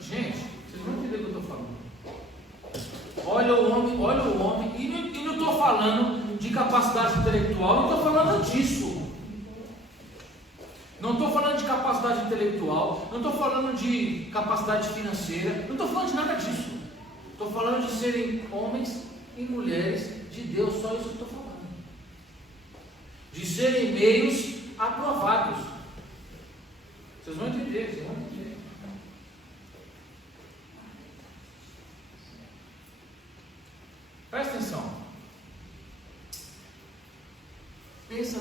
Gente, vocês vão entender o que eu estou falando. Olha o homem, e não estou falando de capacidade intelectual, não estou falando disso. Não estou falando de capacidade intelectual, não estou falando de capacidade financeira, não estou falando de nada disso. Estou falando de serem homens e mulheres de Deus, só isso que estou falando. De serem meios aprovados. Vocês vão entender, vocês vão entender. Presta atenção. Pensa,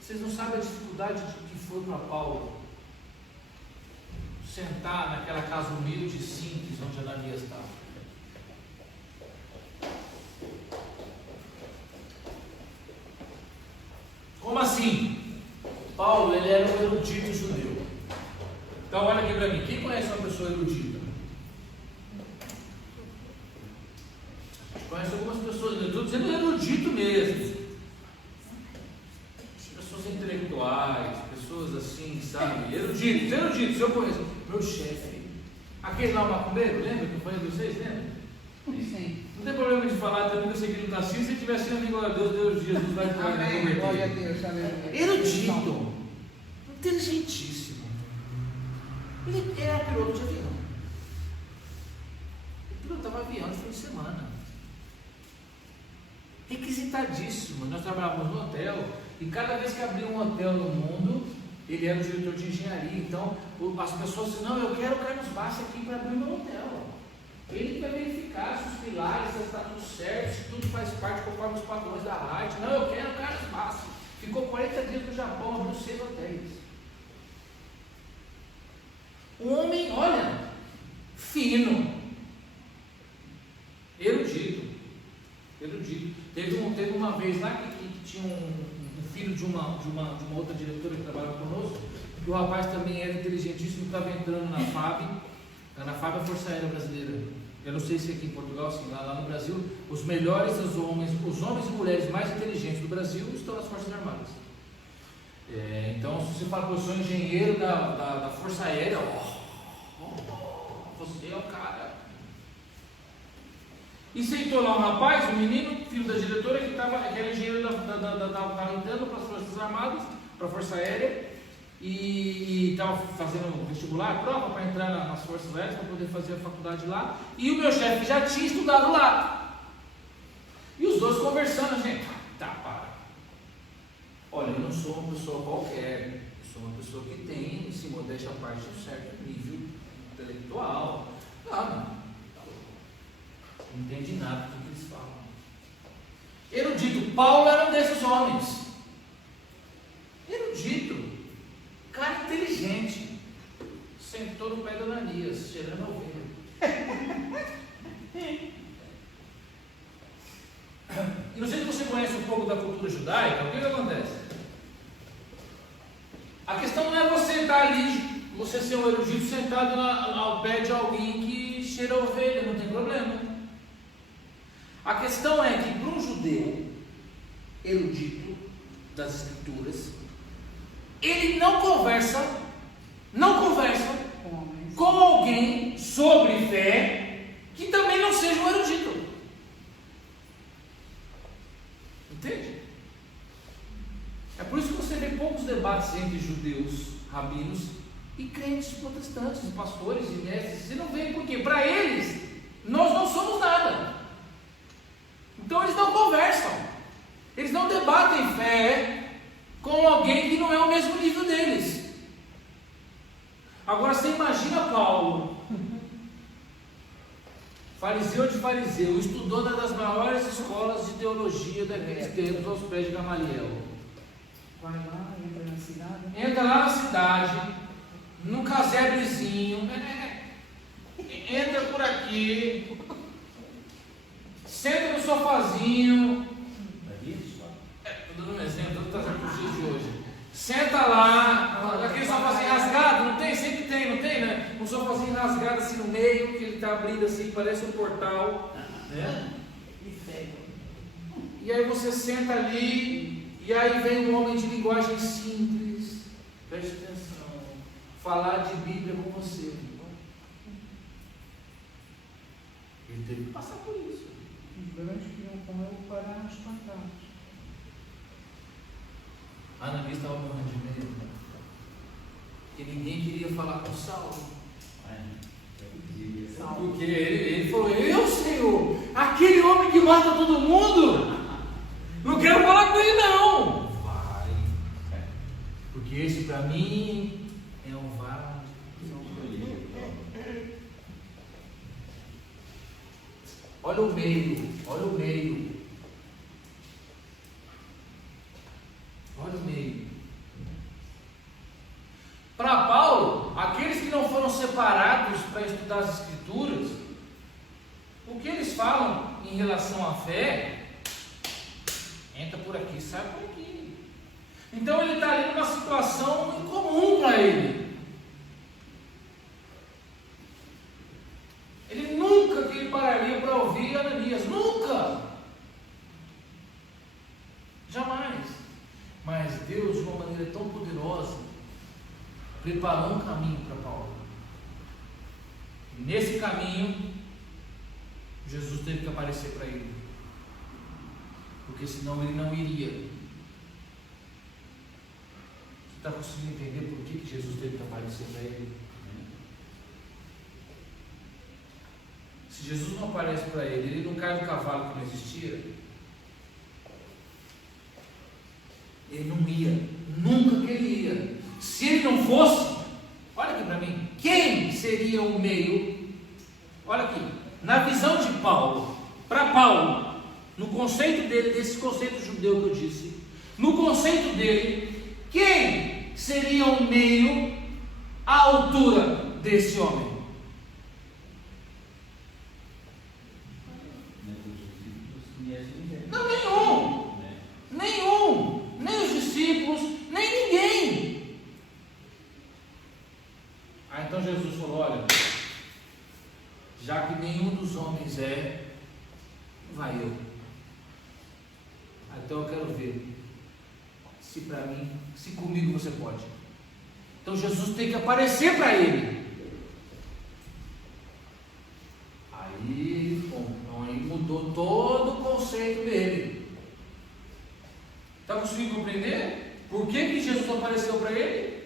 vocês não sabem a dificuldade que foi para Paulo sentar naquela casa humilde e simples onde Ananias estava. Como assim? Paulo, ele era um erudito judeu. Então olha aqui para mim, quem conhece uma pessoa erudita? sabe? Eruditos, eu conheço. Meu chefe, aquele lá, o macumbeiro, lembra que eu falei de vocês, lembra? Sim. Não tem problema de falar também que eu sei que ele não nasceu. Se ele tivesse sido amigo de Deus, Jesus vai Amém. Glória a converter. Deus. Aleluia. Erudito, inteligentíssimo. Ele era piloto de avião. Ele pilotava avião no fim de semana. Requisitadíssimo. Nós trabalhávamos no hotel e cada vez que abria um hotel no mundo, ele era o diretor de engenharia. Então as pessoas diziam: não, eu quero o Carlos Bassi aqui para abrir o meu hotel. Ele que vai verificar se os pilares, se está tudo certo, se tudo faz parte conforme os padrões da arte. Não, eu quero o Carlos Bassi. Ficou 40 dias no Japão, abriu 6 hotéis. Um homem, olha, fino, erudito. Teve uma vez lá que tinha um filho de uma outra diretora que trabalhava conosco, que o rapaz também era inteligentíssimo, estava entrando na FAB. Na FAB é a Força Aérea Brasileira. Eu não sei se aqui em Portugal, assim, lá no Brasil, os melhores, os homens e mulheres mais inteligentes do Brasil estão nas Forças Armadas. Então, se você fala que eu sou engenheiro da Força Aérea, você é o cara. E sentou lá um rapaz, um menino, filho da diretora, que era engenheiro estava entrando para as Forças Armadas, para a Força Aérea, e estava fazendo vestibular, prova para entrar nas Forças Aéreas, para poder fazer a faculdade lá, e o meu chefe já tinha estudado lá. E os dois conversando, gente, para. Olha, eu não sou uma pessoa qualquer, eu sou uma pessoa que tem, se modéstia à parte, um certo nível intelectual. Não entendi nada do que eles falam. Erudito, Paulo era um desses homens. Erudito, cara inteligente, sentou no pé de Ananias, cheirando a ovelha. E não sei se você conhece um pouco da cultura judaica, o que acontece? A questão não é você estar ali, você ser um erudito sentado ao pé de alguém que cheira a ovelha, não tem problema. A questão é que para um judeu erudito das escrituras, ele não conversa com alguém sobre fé que também não seja um erudito. Entende? É por isso que você vê poucos debates entre judeus, rabinos e crentes protestantes, pastores e mestres. Você não vê por quê? Para eles, nós não somos nada. Então eles não conversam, eles não debatem fé com alguém que não é o mesmo nível deles. Agora você imagina Paulo, fariseu de fariseu, estudou uma das maiores escolas de teologia daqueles tempos aos pés de Gamaliel. Vai lá, entra na cidade. Entra lá na cidade, num casebrezinho, entra por aqui, senta no sofazinho. Estou dando um exemplo, estou trazendo para os dias de hoje. Senta lá, aquele sofazinho rasgado, não tem? Sempre tem, não tem, né? Um sofazinho rasgado assim no meio, que ele está abrindo assim, parece um portal, né? E aí você senta ali, e aí vem um homem de linguagem simples, preste atenção, falar de Bíblia com você. Ele teve que passar por isso. Os grandes queriam com ele para espantar. Ananias estava morrendo de medo, porque ninguém queria falar com Saulo. Porque ele falou: eu, Senhor, aquele homem que mata todo mundo, não quero falar com ele não. Vai, porque esse para mim é um vaso. Olha o meio, olha o meio. Olha o meio. Para Paulo, aqueles que não foram separados para estudar as Escrituras, o que eles falam em relação à fé, entra por aqui, sai por aqui. Então ele está ali numa situação incomum para ele. Ele nunca que ele pararia para ouvir Ananias, nunca. Jamais. Mas Deus, de uma maneira tão poderosa, preparou um caminho para Paulo. E nesse caminho, Jesus teve que aparecer para ele, porque senão ele não iria. Você está conseguindo entender por que Jesus teve que aparecer para ele? Se Jesus não aparece para ele, ele não cai no cavalo que não existia, ele não ia, nunca que ele ia. Se ele não fosse, olha aqui para mim, quem seria o meio? Olha aqui, na visão de Paulo, para Paulo, no conceito dele, desse conceito judeu que eu disse, no conceito dele, quem seria o meio à altura desse homem? Não, nenhum, nem os discípulos, nem ninguém. Então Jesus falou: olha, já que nenhum dos homens vai eu. Então eu quero ver se para mim, se comigo você pode. Então Jesus tem que aparecer para ele. Aí mudou todo o conceito dele. Está conseguindo compreender? Por que Jesus apareceu para ele?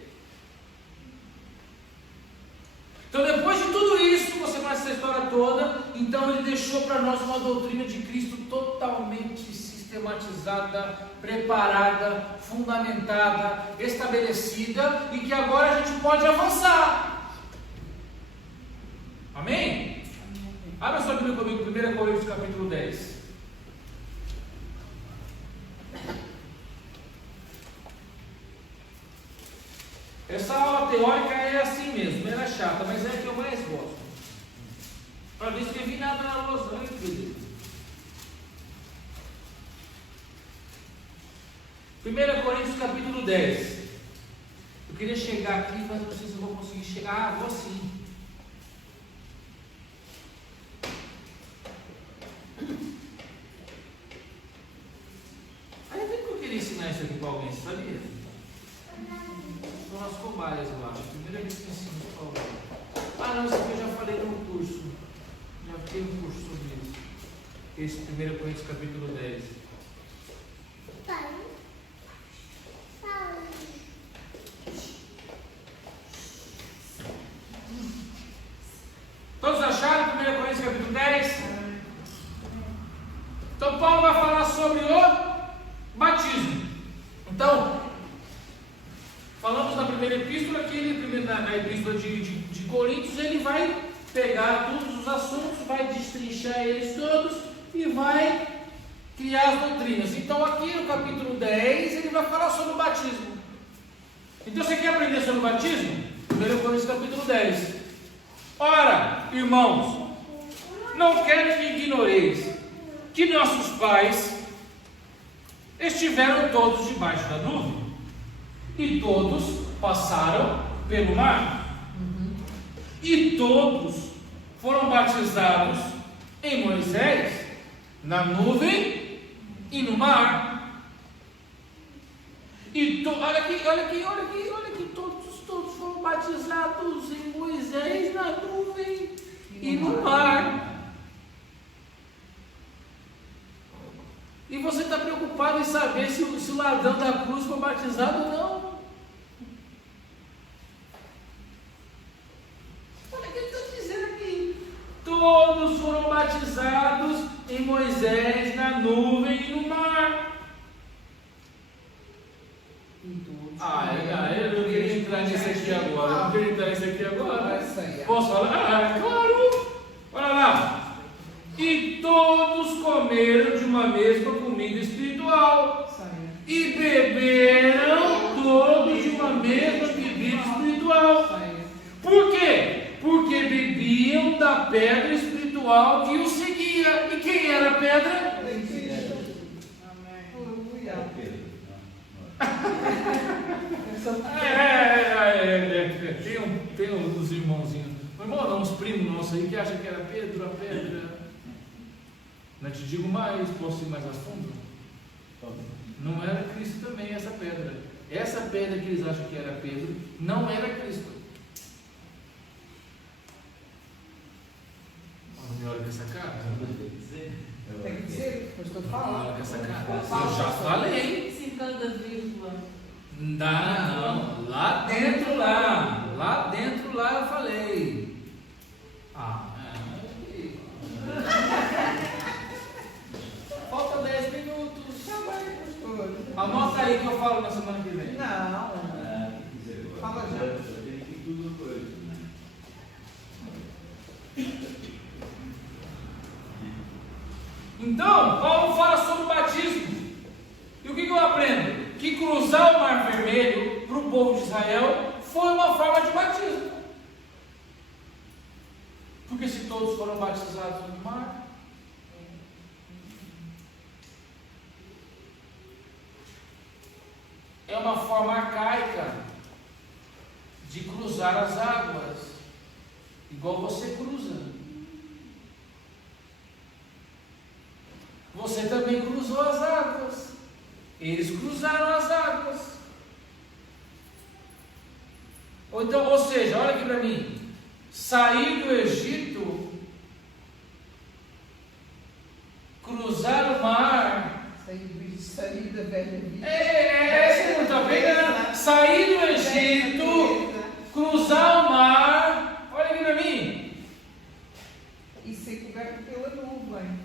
Então, depois de tudo isso, você conhece essa história toda, então ele deixou para nós uma doutrina de Cristo totalmente sistematizada, preparada, fundamentada, estabelecida, e que agora a gente pode avançar. Amém? Abra sua Bíblia comigo, 1 Coríntios capítulo 10. Essa aula teórica é assim mesmo, ela é chata, mas é a que eu mais gosto. Para ver se escrevi nada na lousa, hein, querido? 1 Coríntios capítulo 10. Eu queria chegar aqui, mas não sei se eu vou conseguir chegar. Vou sim. Aí vem que eu queria ensinar isso aqui para alguém, sabia? São as cobaias, eu acho. Primeira vez que eu ensino para alguém. Não, isso aqui eu já falei no curso. Já teve um curso sobre isso. Esse 1 Coríntios capítulo 10. Todos acharam 1 Coríntios capítulo 10? Então Paulo vai falar sobre o batismo. Então, falamos na primeira epístola que ele, na epístola de Coríntios, ele vai pegar todos os assuntos, vai destrinchar eles todos e vai criar as doutrinas. Então aqui no capítulo 10 ele vai falar sobre o batismo. Então você quer aprender sobre o batismo? 1 Coríntios capítulo 10. Ora, irmãos, não quero que ignoreis que nossos pais estiveram todos debaixo da nuvem, e todos passaram pelo mar, e todos foram batizados em Moisés, na nuvem e no mar. Olha aqui, todos foram batizados em Moisés, na nuvem e no mar. E você está preocupado em saber se o ladrão da cruz foi batizado ou não. Olha o que ele está dizendo aqui. Todos foram batizados em Moisés, na nuvem e no mar. Eu não queria entrar nisso aqui agora. Posso falar? Claro. Olha lá. E todos comeram de uma mesma comida espiritual. E beberam todos de uma mesma bebida espiritual. Por quê? Porque bebiam da pedra espiritual que os seguia. E quem era a pedra? Tem uns irmãozinhos, irmão, não, uns primos nossos aí que acham que era Pedro, a pedra. Não te digo mais, posso ir mais a fundo? Não era Cristo também essa pedra. essa pedra que eles acham que era Pedro, não era Cristo. Não me olha com essa cara. Tem que dizer, por isso que eu falo. Não me olha com essa cara. Eu já falei. Se cada vírgula. Não. Lá dentro eu falei. Falta 10 minutos. Anota aí que eu falo na semana que vem. Não. Fala já. Então, Paulo fala sobre o batismo. E o que eu aprendo? Que cruzar o Mar Vermelho para o povo de Israel foi uma forma de batismo. Porque se todos foram batizados no mar, é uma forma arcaica de cruzar as águas, igual você cruza. Você também cruzou as águas. Eles cruzaram as águas. Ou seja, olha aqui para mim. Sair do Egito, cruzar o mar. Sair da velha vida. Você não está pegando? Sair do Egito, cruzar o mar. Olha aqui para mim. E ser coberto pela nuvem.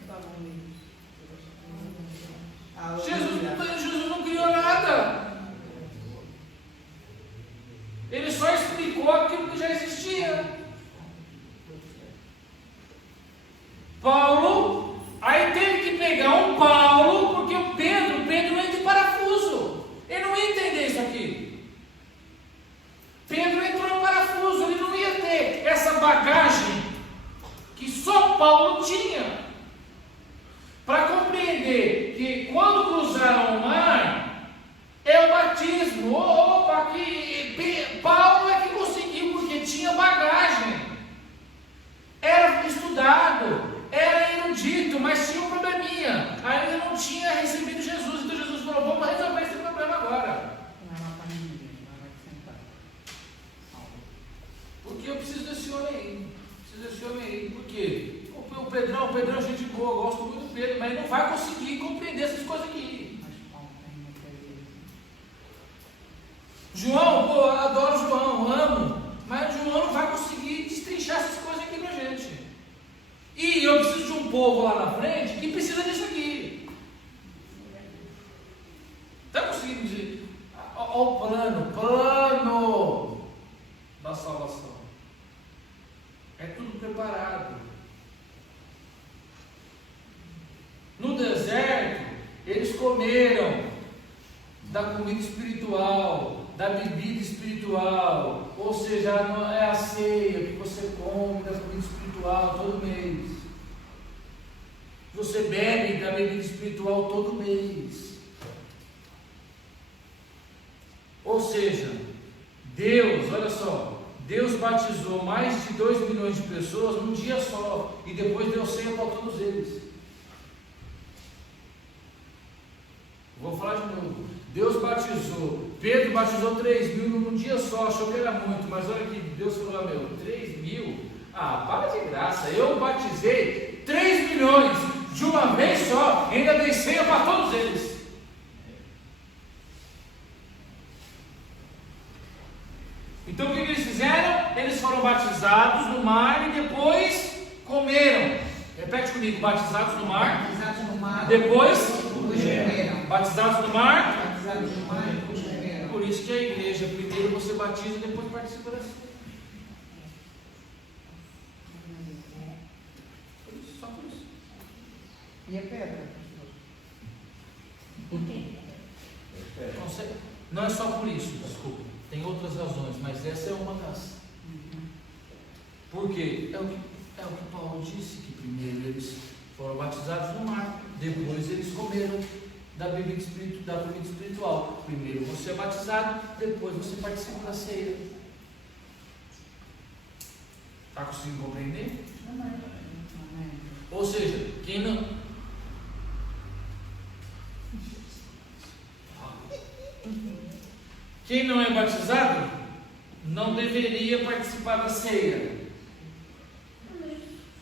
Jesus não criou nada. Ele só explicou aquilo que já existia. Paulo, aí teve que pegar um Paulo, porque o Pedro entra em parafuso. Ele não ia entender isso aqui. Pedro entrou em parafuso, ele não ia ter essa bagagem que só Paulo tinha. Para compreender que quando cruzaram o mar, é o batismo. Opa, que Paulo é que conseguiu, porque tinha bagagem. Era estudado, era erudito, mas tinha um probleminha. Ainda não tinha recebido Jesus. Então Jesus falou, vamos resolver esse problema agora. Porque eu preciso desse homem aí. Por quê? O Pedrão é gente boa, eu gosto muito do Pedro, mas ele não vai conseguir compreender essas coisas aqui. João, eu adoro João, amo, mas o João não vai conseguir destrinchar essas coisas aqui pra gente. E eu preciso de um povo lá na frente que precisa disso aqui. Está conseguindo dizer? Olha o plano da salvação. É tudo preparado. No deserto, eles comeram da comida espiritual, da bebida espiritual, ou seja, é a ceia que você come da comida espiritual todo mês. Você bebe da bebida espiritual todo mês. Ou seja, Deus, olha só, Deus batizou mais de 2 milhões de pessoas num dia só, e depois deu ceia para todos eles. Vou falar de novo. Deus batizou, Pedro batizou 3 mil num dia só, achou que era muito, mas olha que Deus falou, 3 mil? Para de graça, eu batizei 3 milhões de uma vez só, ainda dei ceia para todos eles. Então o que eles fizeram? Eles foram batizados no mar e depois comeram. Repete comigo, batizados no mar, depois comeram. Batizados no mar, depois comeram. Por isso que a igreja, primeiro você batiza e depois participa da ceia. Só por isso. E a pedra? Não é só por isso, desculpa. Tem outras razões, mas essa é uma das. Por quê? É o que Paulo disse, que primeiro eles foram batizados no mar, depois eles comeram da bebida espiritual. Primeiro você é batizado, depois você participa da ceia. Está conseguindo compreender? Amém. Ou seja, quem não. Quem não é batizado não deveria participar da ceia.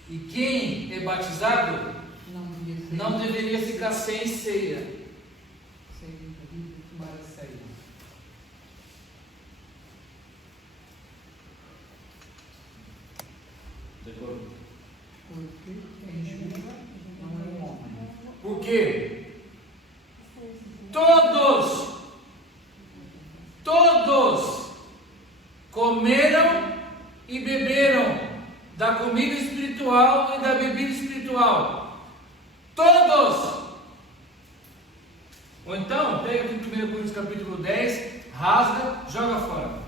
E quem é batizado não deveria ficar sem ceia. Sem tomar a ceia. De acordo. Porque quem julga não é um homem. Por quê? Todos comeram e beberam da comida espiritual e da bebida espiritual. Todos! Ou então, pega aqui 1 Coríntios capítulo 10, rasga, joga fora.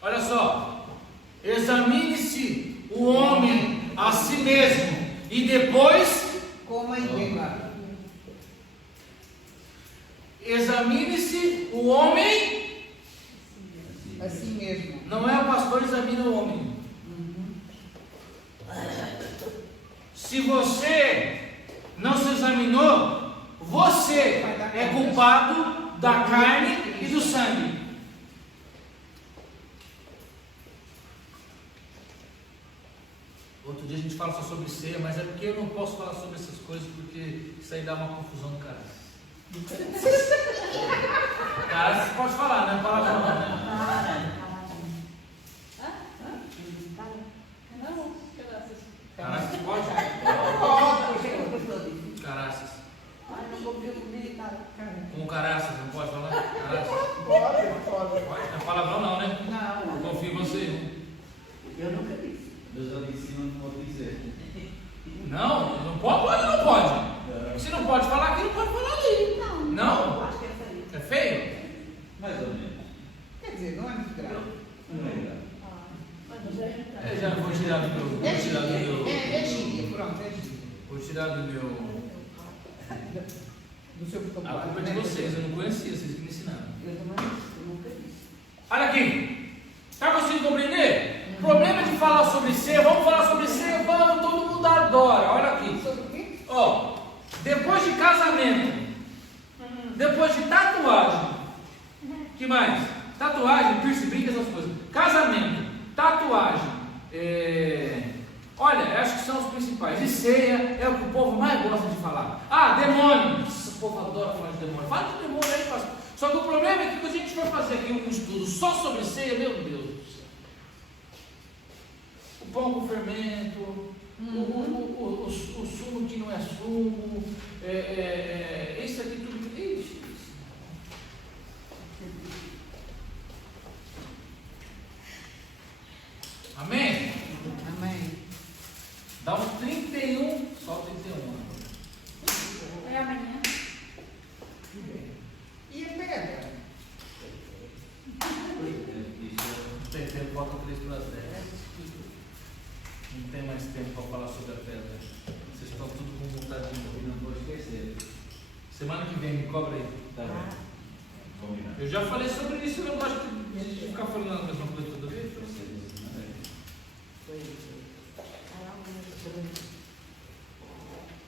Olha só, examine-se o homem a si mesmo e depois Coma e beba. examine-se o homem. Assim mesmo. Não é o pastor examina o homem. Se você não se examinou, você é culpado da carne e do sangue. Outro dia a gente fala só sobre ceia, mas é porque eu não posso falar sobre essas coisas, porque isso aí dá uma confusão no cara. Cara, você pode falar, né? Palavrão, né? Caraças pode? Caraças. Com caraças, não pode falar? Caraças. Pode. É palavrão não, né? Não. Eu confio em você. Eu nunca disse. Deus já disse, não pode dizer. Não, não pode ou não pode? Se não pode falar aqui, não pode falar ali. Não? Acho que é feio. É feio? Mais ou menos. Quer dizer, não é muito grave. Não é grave. Eu já vou tirar do meu. Vou tirar do meu. É gíria, pronto, é gíria. Vou tirar do meu. Do seu A vocabulário. culpa é de vocês, eu não conhecia, vocês que me ensinaram. Eu também nunca disse. Olha aqui, está conseguindo compreender? O problema de falar sobre ceia, vamos falar sobre ceia, vamos, todo mundo adora. Olha aqui, Sobre o quê? ó, depois de casamento, depois de tatuagem, que mais? Tatuagem, piercing, brinca, essas coisas. Casamento, tatuagem, olha, acho que são os principais. E ceia é o que o povo mais gosta de falar. Ah, demônio, nossa, o povo adora falar de demônio. Fala de demônio aí, pastor. Só que o problema é que quando a gente for fazer aqui um estudo só sobre ceia, meu Deus do céu. O pão com fermento, o sumo que não é sumo, isso aqui tudo. Ixi. Amém? Amém. Dá uns 31, só 31. É amanhã. E a pedra? Não tem tempo, bota 3 para as 10. Não tem mais tempo para falar sobre a pedra. Vocês estão tudo com vontade de ouvir, não vou esquecer. Semana que vem, me cobra aí. Tá bem. Combinado. Eu já falei sobre isso, eu não gosto de ficar falando a mesma coisa toda vez.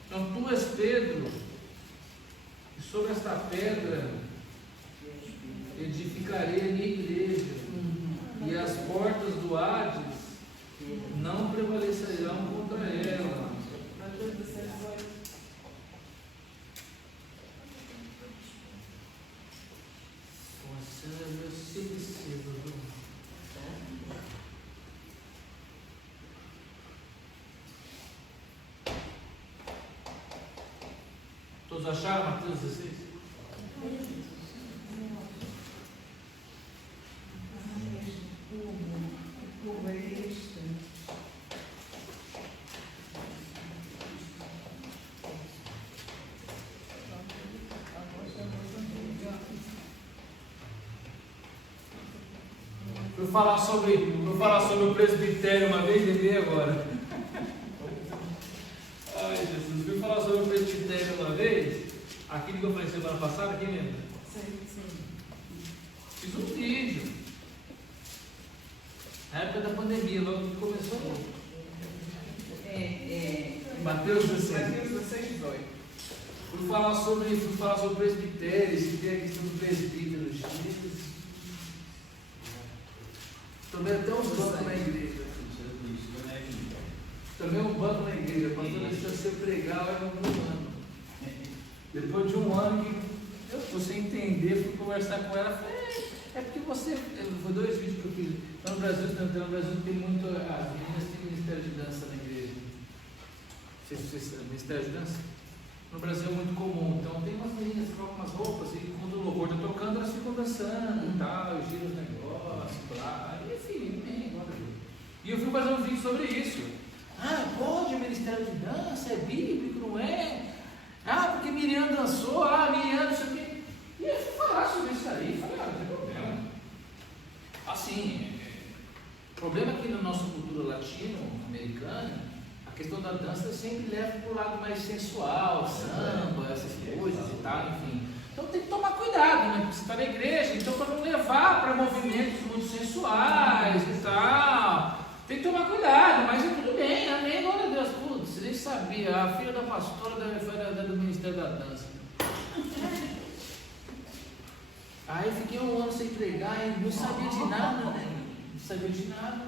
Então tu és Pedro, e sobre esta pedra edificarei a minha igreja, e as portas do Hades não prevalecerão contra ela. Eu sempre cedo, viu? Todos acharam Mateus 16? O este. Fui falar sobre o presbitério uma vez e veio agora. Ai, Jesus, fui falar sobre o presbitério uma vez. Aquilo que eu falei semana passada, quem lembra? Fiz um vídeo. Na época da pandemia, logo que começou. Mateus 16. Mateus 16, 18. Fui falar sobre presbitério, se tem a questão do presbítero X. Tomei até uns bancos na igreja. Tomei um banco na igreja. Pastor, deixa você pregar, eu não ano. Depois de um ano que eu fui sem entender, fui conversar com ela, falei, é porque você. Foi 2 vídeos que eu fiz. Então, no Brasil tem muito. As meninas têm ministério de dança na igreja. Ministério de dança? No Brasil é muito comum. Então tem umas meninas que colocam umas roupas e quando o louvor está tocando, elas ficam dançando e tal, giram os negócios, lá. Enfim, e eu fui fazer um vídeo sobre isso. Ah, pode o ministério de dança? É bíblico, não é? Ah, porque Miriam dançou, Miriam não sei o quê. E eu fui falar sobre isso aí, falei, não tem problema. Assim, o problema é que na nossa cultura latino-americana, a questão da dança sempre leva para o lado mais sensual, samba, essas coisas e tal, enfim. Então tem que tomar cuidado, né? Porque você está na igreja, então para não levar para movimentos muito sensuais e tal. Tem que tomar cuidado, mas é tudo bem, amém, glória a Deus. Putz, você nem sabia, a filha da pastora foi do Ministério da Dança. Aí eu fiquei um ano sem pregar e não sabia de nada, né? Não sabia de nada.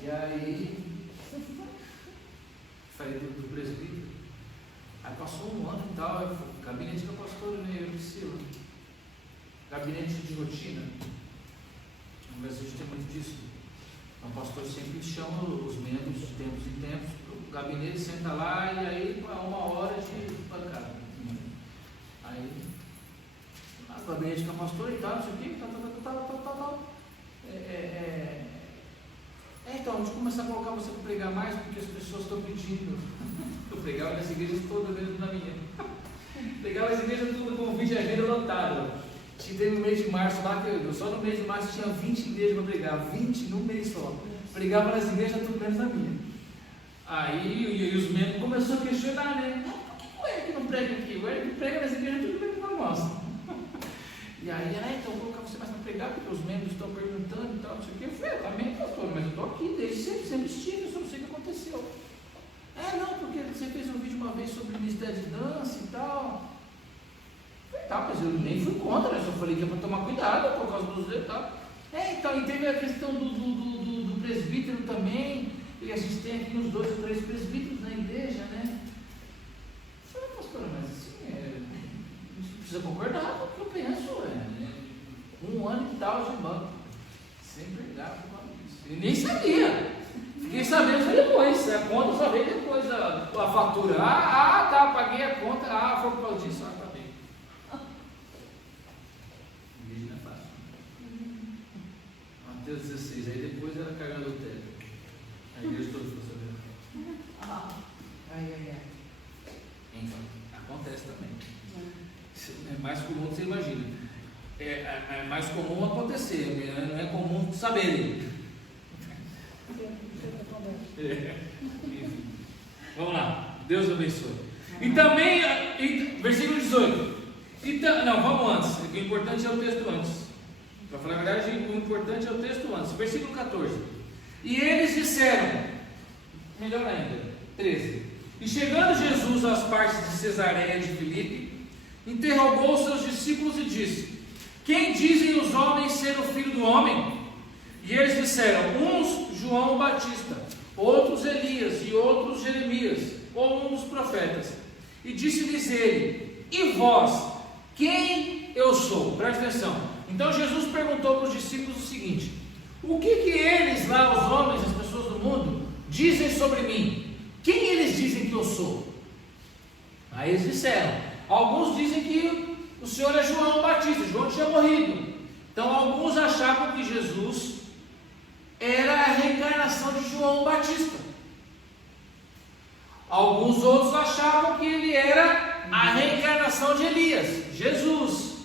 E aí, falei do presbítero. Aí passou um ano e tal, o gabinete da pastora, né? Eu disse, gabinete de rotina. No Brasil a gente tem muito disso. Então, o pastor sempre chama os membros de tempos em tempos, o gabinete senta lá e aí há 1 hora de pancada. Aí, o gabinete com a pastora e tal, não sei o que, tal. Então, a gente começar a colocar você para pregar mais, porque as pessoas estão pedindo. Eu pregava nas igrejas todas, mesmo na minha. Pregava nas igrejas tudo com 20 agendas lotadas. Teve no mês de março lá, só no mês de março tinha 20 igrejas para pregar, 20 no mês só. Pregava nas igrejas tudo menos na minha. Aí os membros começaram a questionar, né? Por que o Eric não prega aqui? O Eric prega nas igrejas tudo menos na nossa. E aí, então vou colocar você mais para pregar, porque os membros estão perguntando e tal, não sei o que. Eu falei, também, pastor, mas eu estou aqui desde sempre estive, só não sei o que aconteceu. Não, porque você fez um vídeo uma vez sobre o ministério de dança e tal. Tá, mas eu nem fui contra, só falei que é para tomar cuidado por causa dos detalhes. Então, e teve a questão do presbítero também, e a gente tem aqui uns 2 ou 3 presbíteros na igreja, né? Eu falei, pastora, mas assim, a gente precisa concordar com o que eu penso, 1 ano e tal de banco, sem pregar por causa disso. Eu nem sabia, fiquei sabendo depois, a conta só veio depois, a fatura. Tá, paguei a conta, foi por causa disso, tá bem. Mateus 16, aí depois era cagar no teto. A igreja toda ficou sabendo. Enfim, acontece também. É mais comum que você imagina. É mais comum acontecer, não é comum saberem. Enfim. Vamos lá, Deus abençoe. E também, versículo 18. Vamos antes, o importante é o texto antes. Para falar a verdade, o importante é o texto antes. Versículo 14. E eles disseram, melhor ainda, 13. E chegando Jesus às partes de Cesareia de Filipe, interrogou seus discípulos e disse: quem dizem os homens ser o filho do homem? E eles disseram, uns João Batista, outros Elias e outros Jeremias, ou um dos profetas. E disse-lhes ele: e vós, quem eu sou? Presta atenção. Então Jesus perguntou para os discípulos o seguinte: o que eles lá, os homens, as pessoas do mundo, dizem sobre mim? Quem eles dizem que eu sou? Aí eles disseram, alguns dizem que o Senhor é João Batista, João tinha morrido. Então alguns achavam que Jesus era a reencarnação de João Batista. Alguns outros achavam que ele era a reencarnação de Elias, Jesus.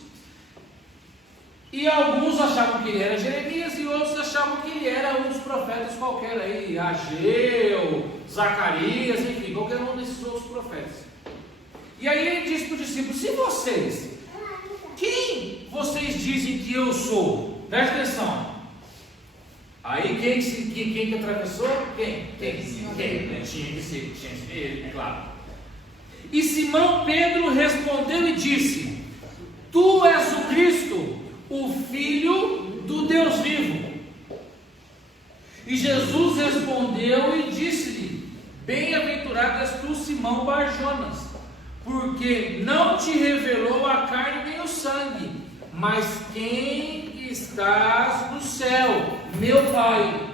E alguns achavam que ele era Jeremias e outros achavam que ele era um dos profetas qualquer aí, Ageu, Zacarias, enfim, qualquer um desses outros profetas. E aí ele disse para os discípulos: se vocês, quem vocês dizem que eu sou? Presta atenção. Aí quem que atravessou? Quem? Tinha que ser ele, claro. E Simão Pedro respondeu e disse: Tu és o Cristo, o Filho do Deus vivo. E Jesus respondeu e disse-lhe: Bem-aventurado és tu, Simão Bar-Jonas, porque não te revelou a carne nem o sangue, mas quem estás no céu, meu Pai.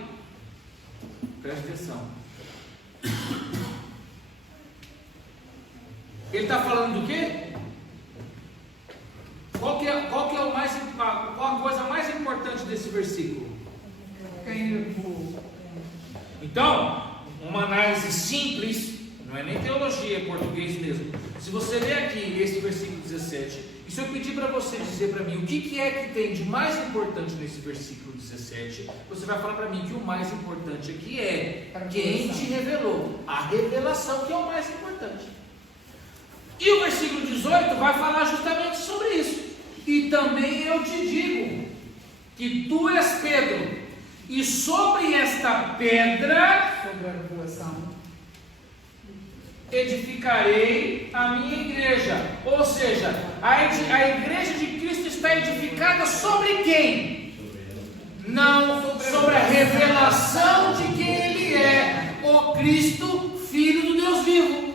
Preste atenção. Ele está falando do quê? Qual a coisa mais importante desse versículo? Então, uma análise simples, não é nem teologia, é português mesmo. Se você ler aqui esse versículo 17, e se eu pedir para você dizer para mim o que é que tem de mais importante nesse versículo 17, você vai falar para mim que o mais importante aqui é quem te revelou, a revelação que é o mais importante. E o versículo 18 vai falar justamente sobre isso. E também eu te digo que tu és Pedro, e sobre esta pedra, sobre a revelação, edificarei a minha igreja. Ou seja, a igreja de Cristo está edificada sobre quem? Não, sobre a revelação de quem Ele é, o Cristo, Filho do Deus vivo.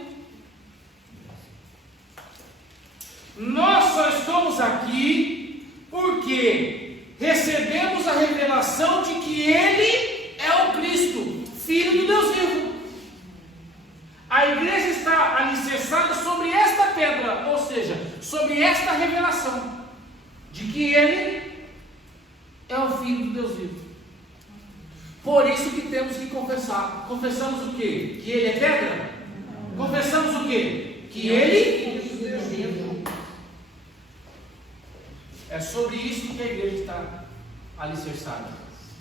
Nós só estamos aqui porque recebemos a revelação de que Ele é o Cristo, Filho do Deus vivo. A igreja está alicerçada sobre esta pedra, ou seja, sobre esta revelação de que Ele é o Filho do Deus vivo. Por isso que temos que confessar. Confessamos o quê? Que Ele é pedra? Confessamos o quê? Que Ele é Deus vivo. É sobre isso que a igreja está alicerçada,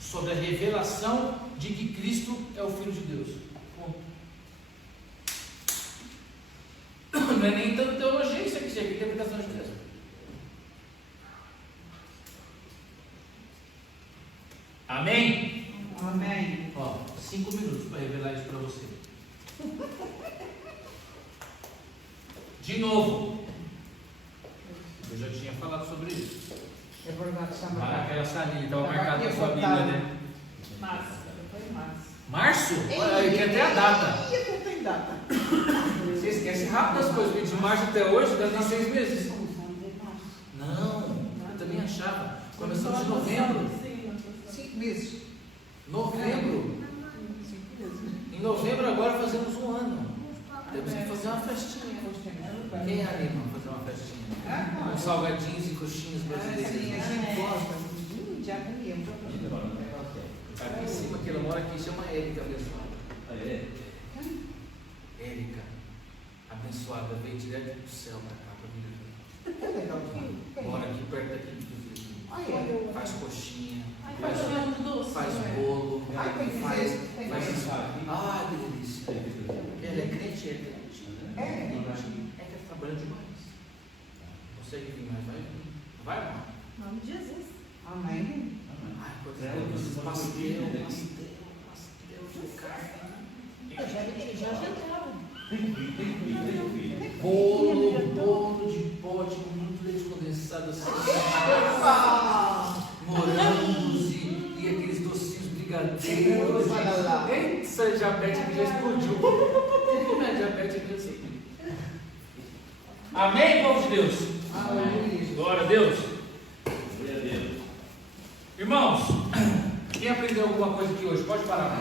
sobre a revelação de que Cristo é o Filho de Deus. Não é nem tanto teologia isso aqui, isso aqui é interpretação de Deus. Amém? Amém. Ó, 5 minutos para revelar isso para você. De novo, eu já tinha falado sobre isso. É verdade, está Lá marcado. naquela salinha, estava marcado aqui na sua apontado. Bíblia, né? Março, foi março. Março? Olha aí, tem até a data. E até tem data. Você esquece rápido as coisas, porque de março até hoje dá nem 6 meses. Não, eu também achava. Começamos de novembro. 5 meses. Novembro. 5 meses. Em novembro agora fazemos 1 ano. Temos que fazer uma festinha. Quem anima a fazer uma festinha? Com salgadinhos e coxinhas brasileiras. Sim, a gente gosta. Já comíamos. Aqui em cima, que ela mora aqui, chama Érica, abençoada. Érica, abençoada, veio direto do céu para cá, para mim. Mora aqui perto daqui, inclusive. Faz coxinha, faz bolo, faz isso. Ah, que delícia. Ela é crente, é crente. É que ela trabalha demais. Consegue vir mais? Vai, irmão. Em nome de Jesus. Amém. Ai, coisa boa. Pastel de carne. Já jantaram. Bolo de pote com muito leite condensado assim. Morangos e aqueles docinhos brigadeiros. Eita, essa diabetes aqui já explodiu. Minha diabetes aqui já explodiu. Amém, povo de Deus? Aleluia. Glória a Deus. Irmãos, quem aprendeu alguma coisa aqui hoje? Pode parar.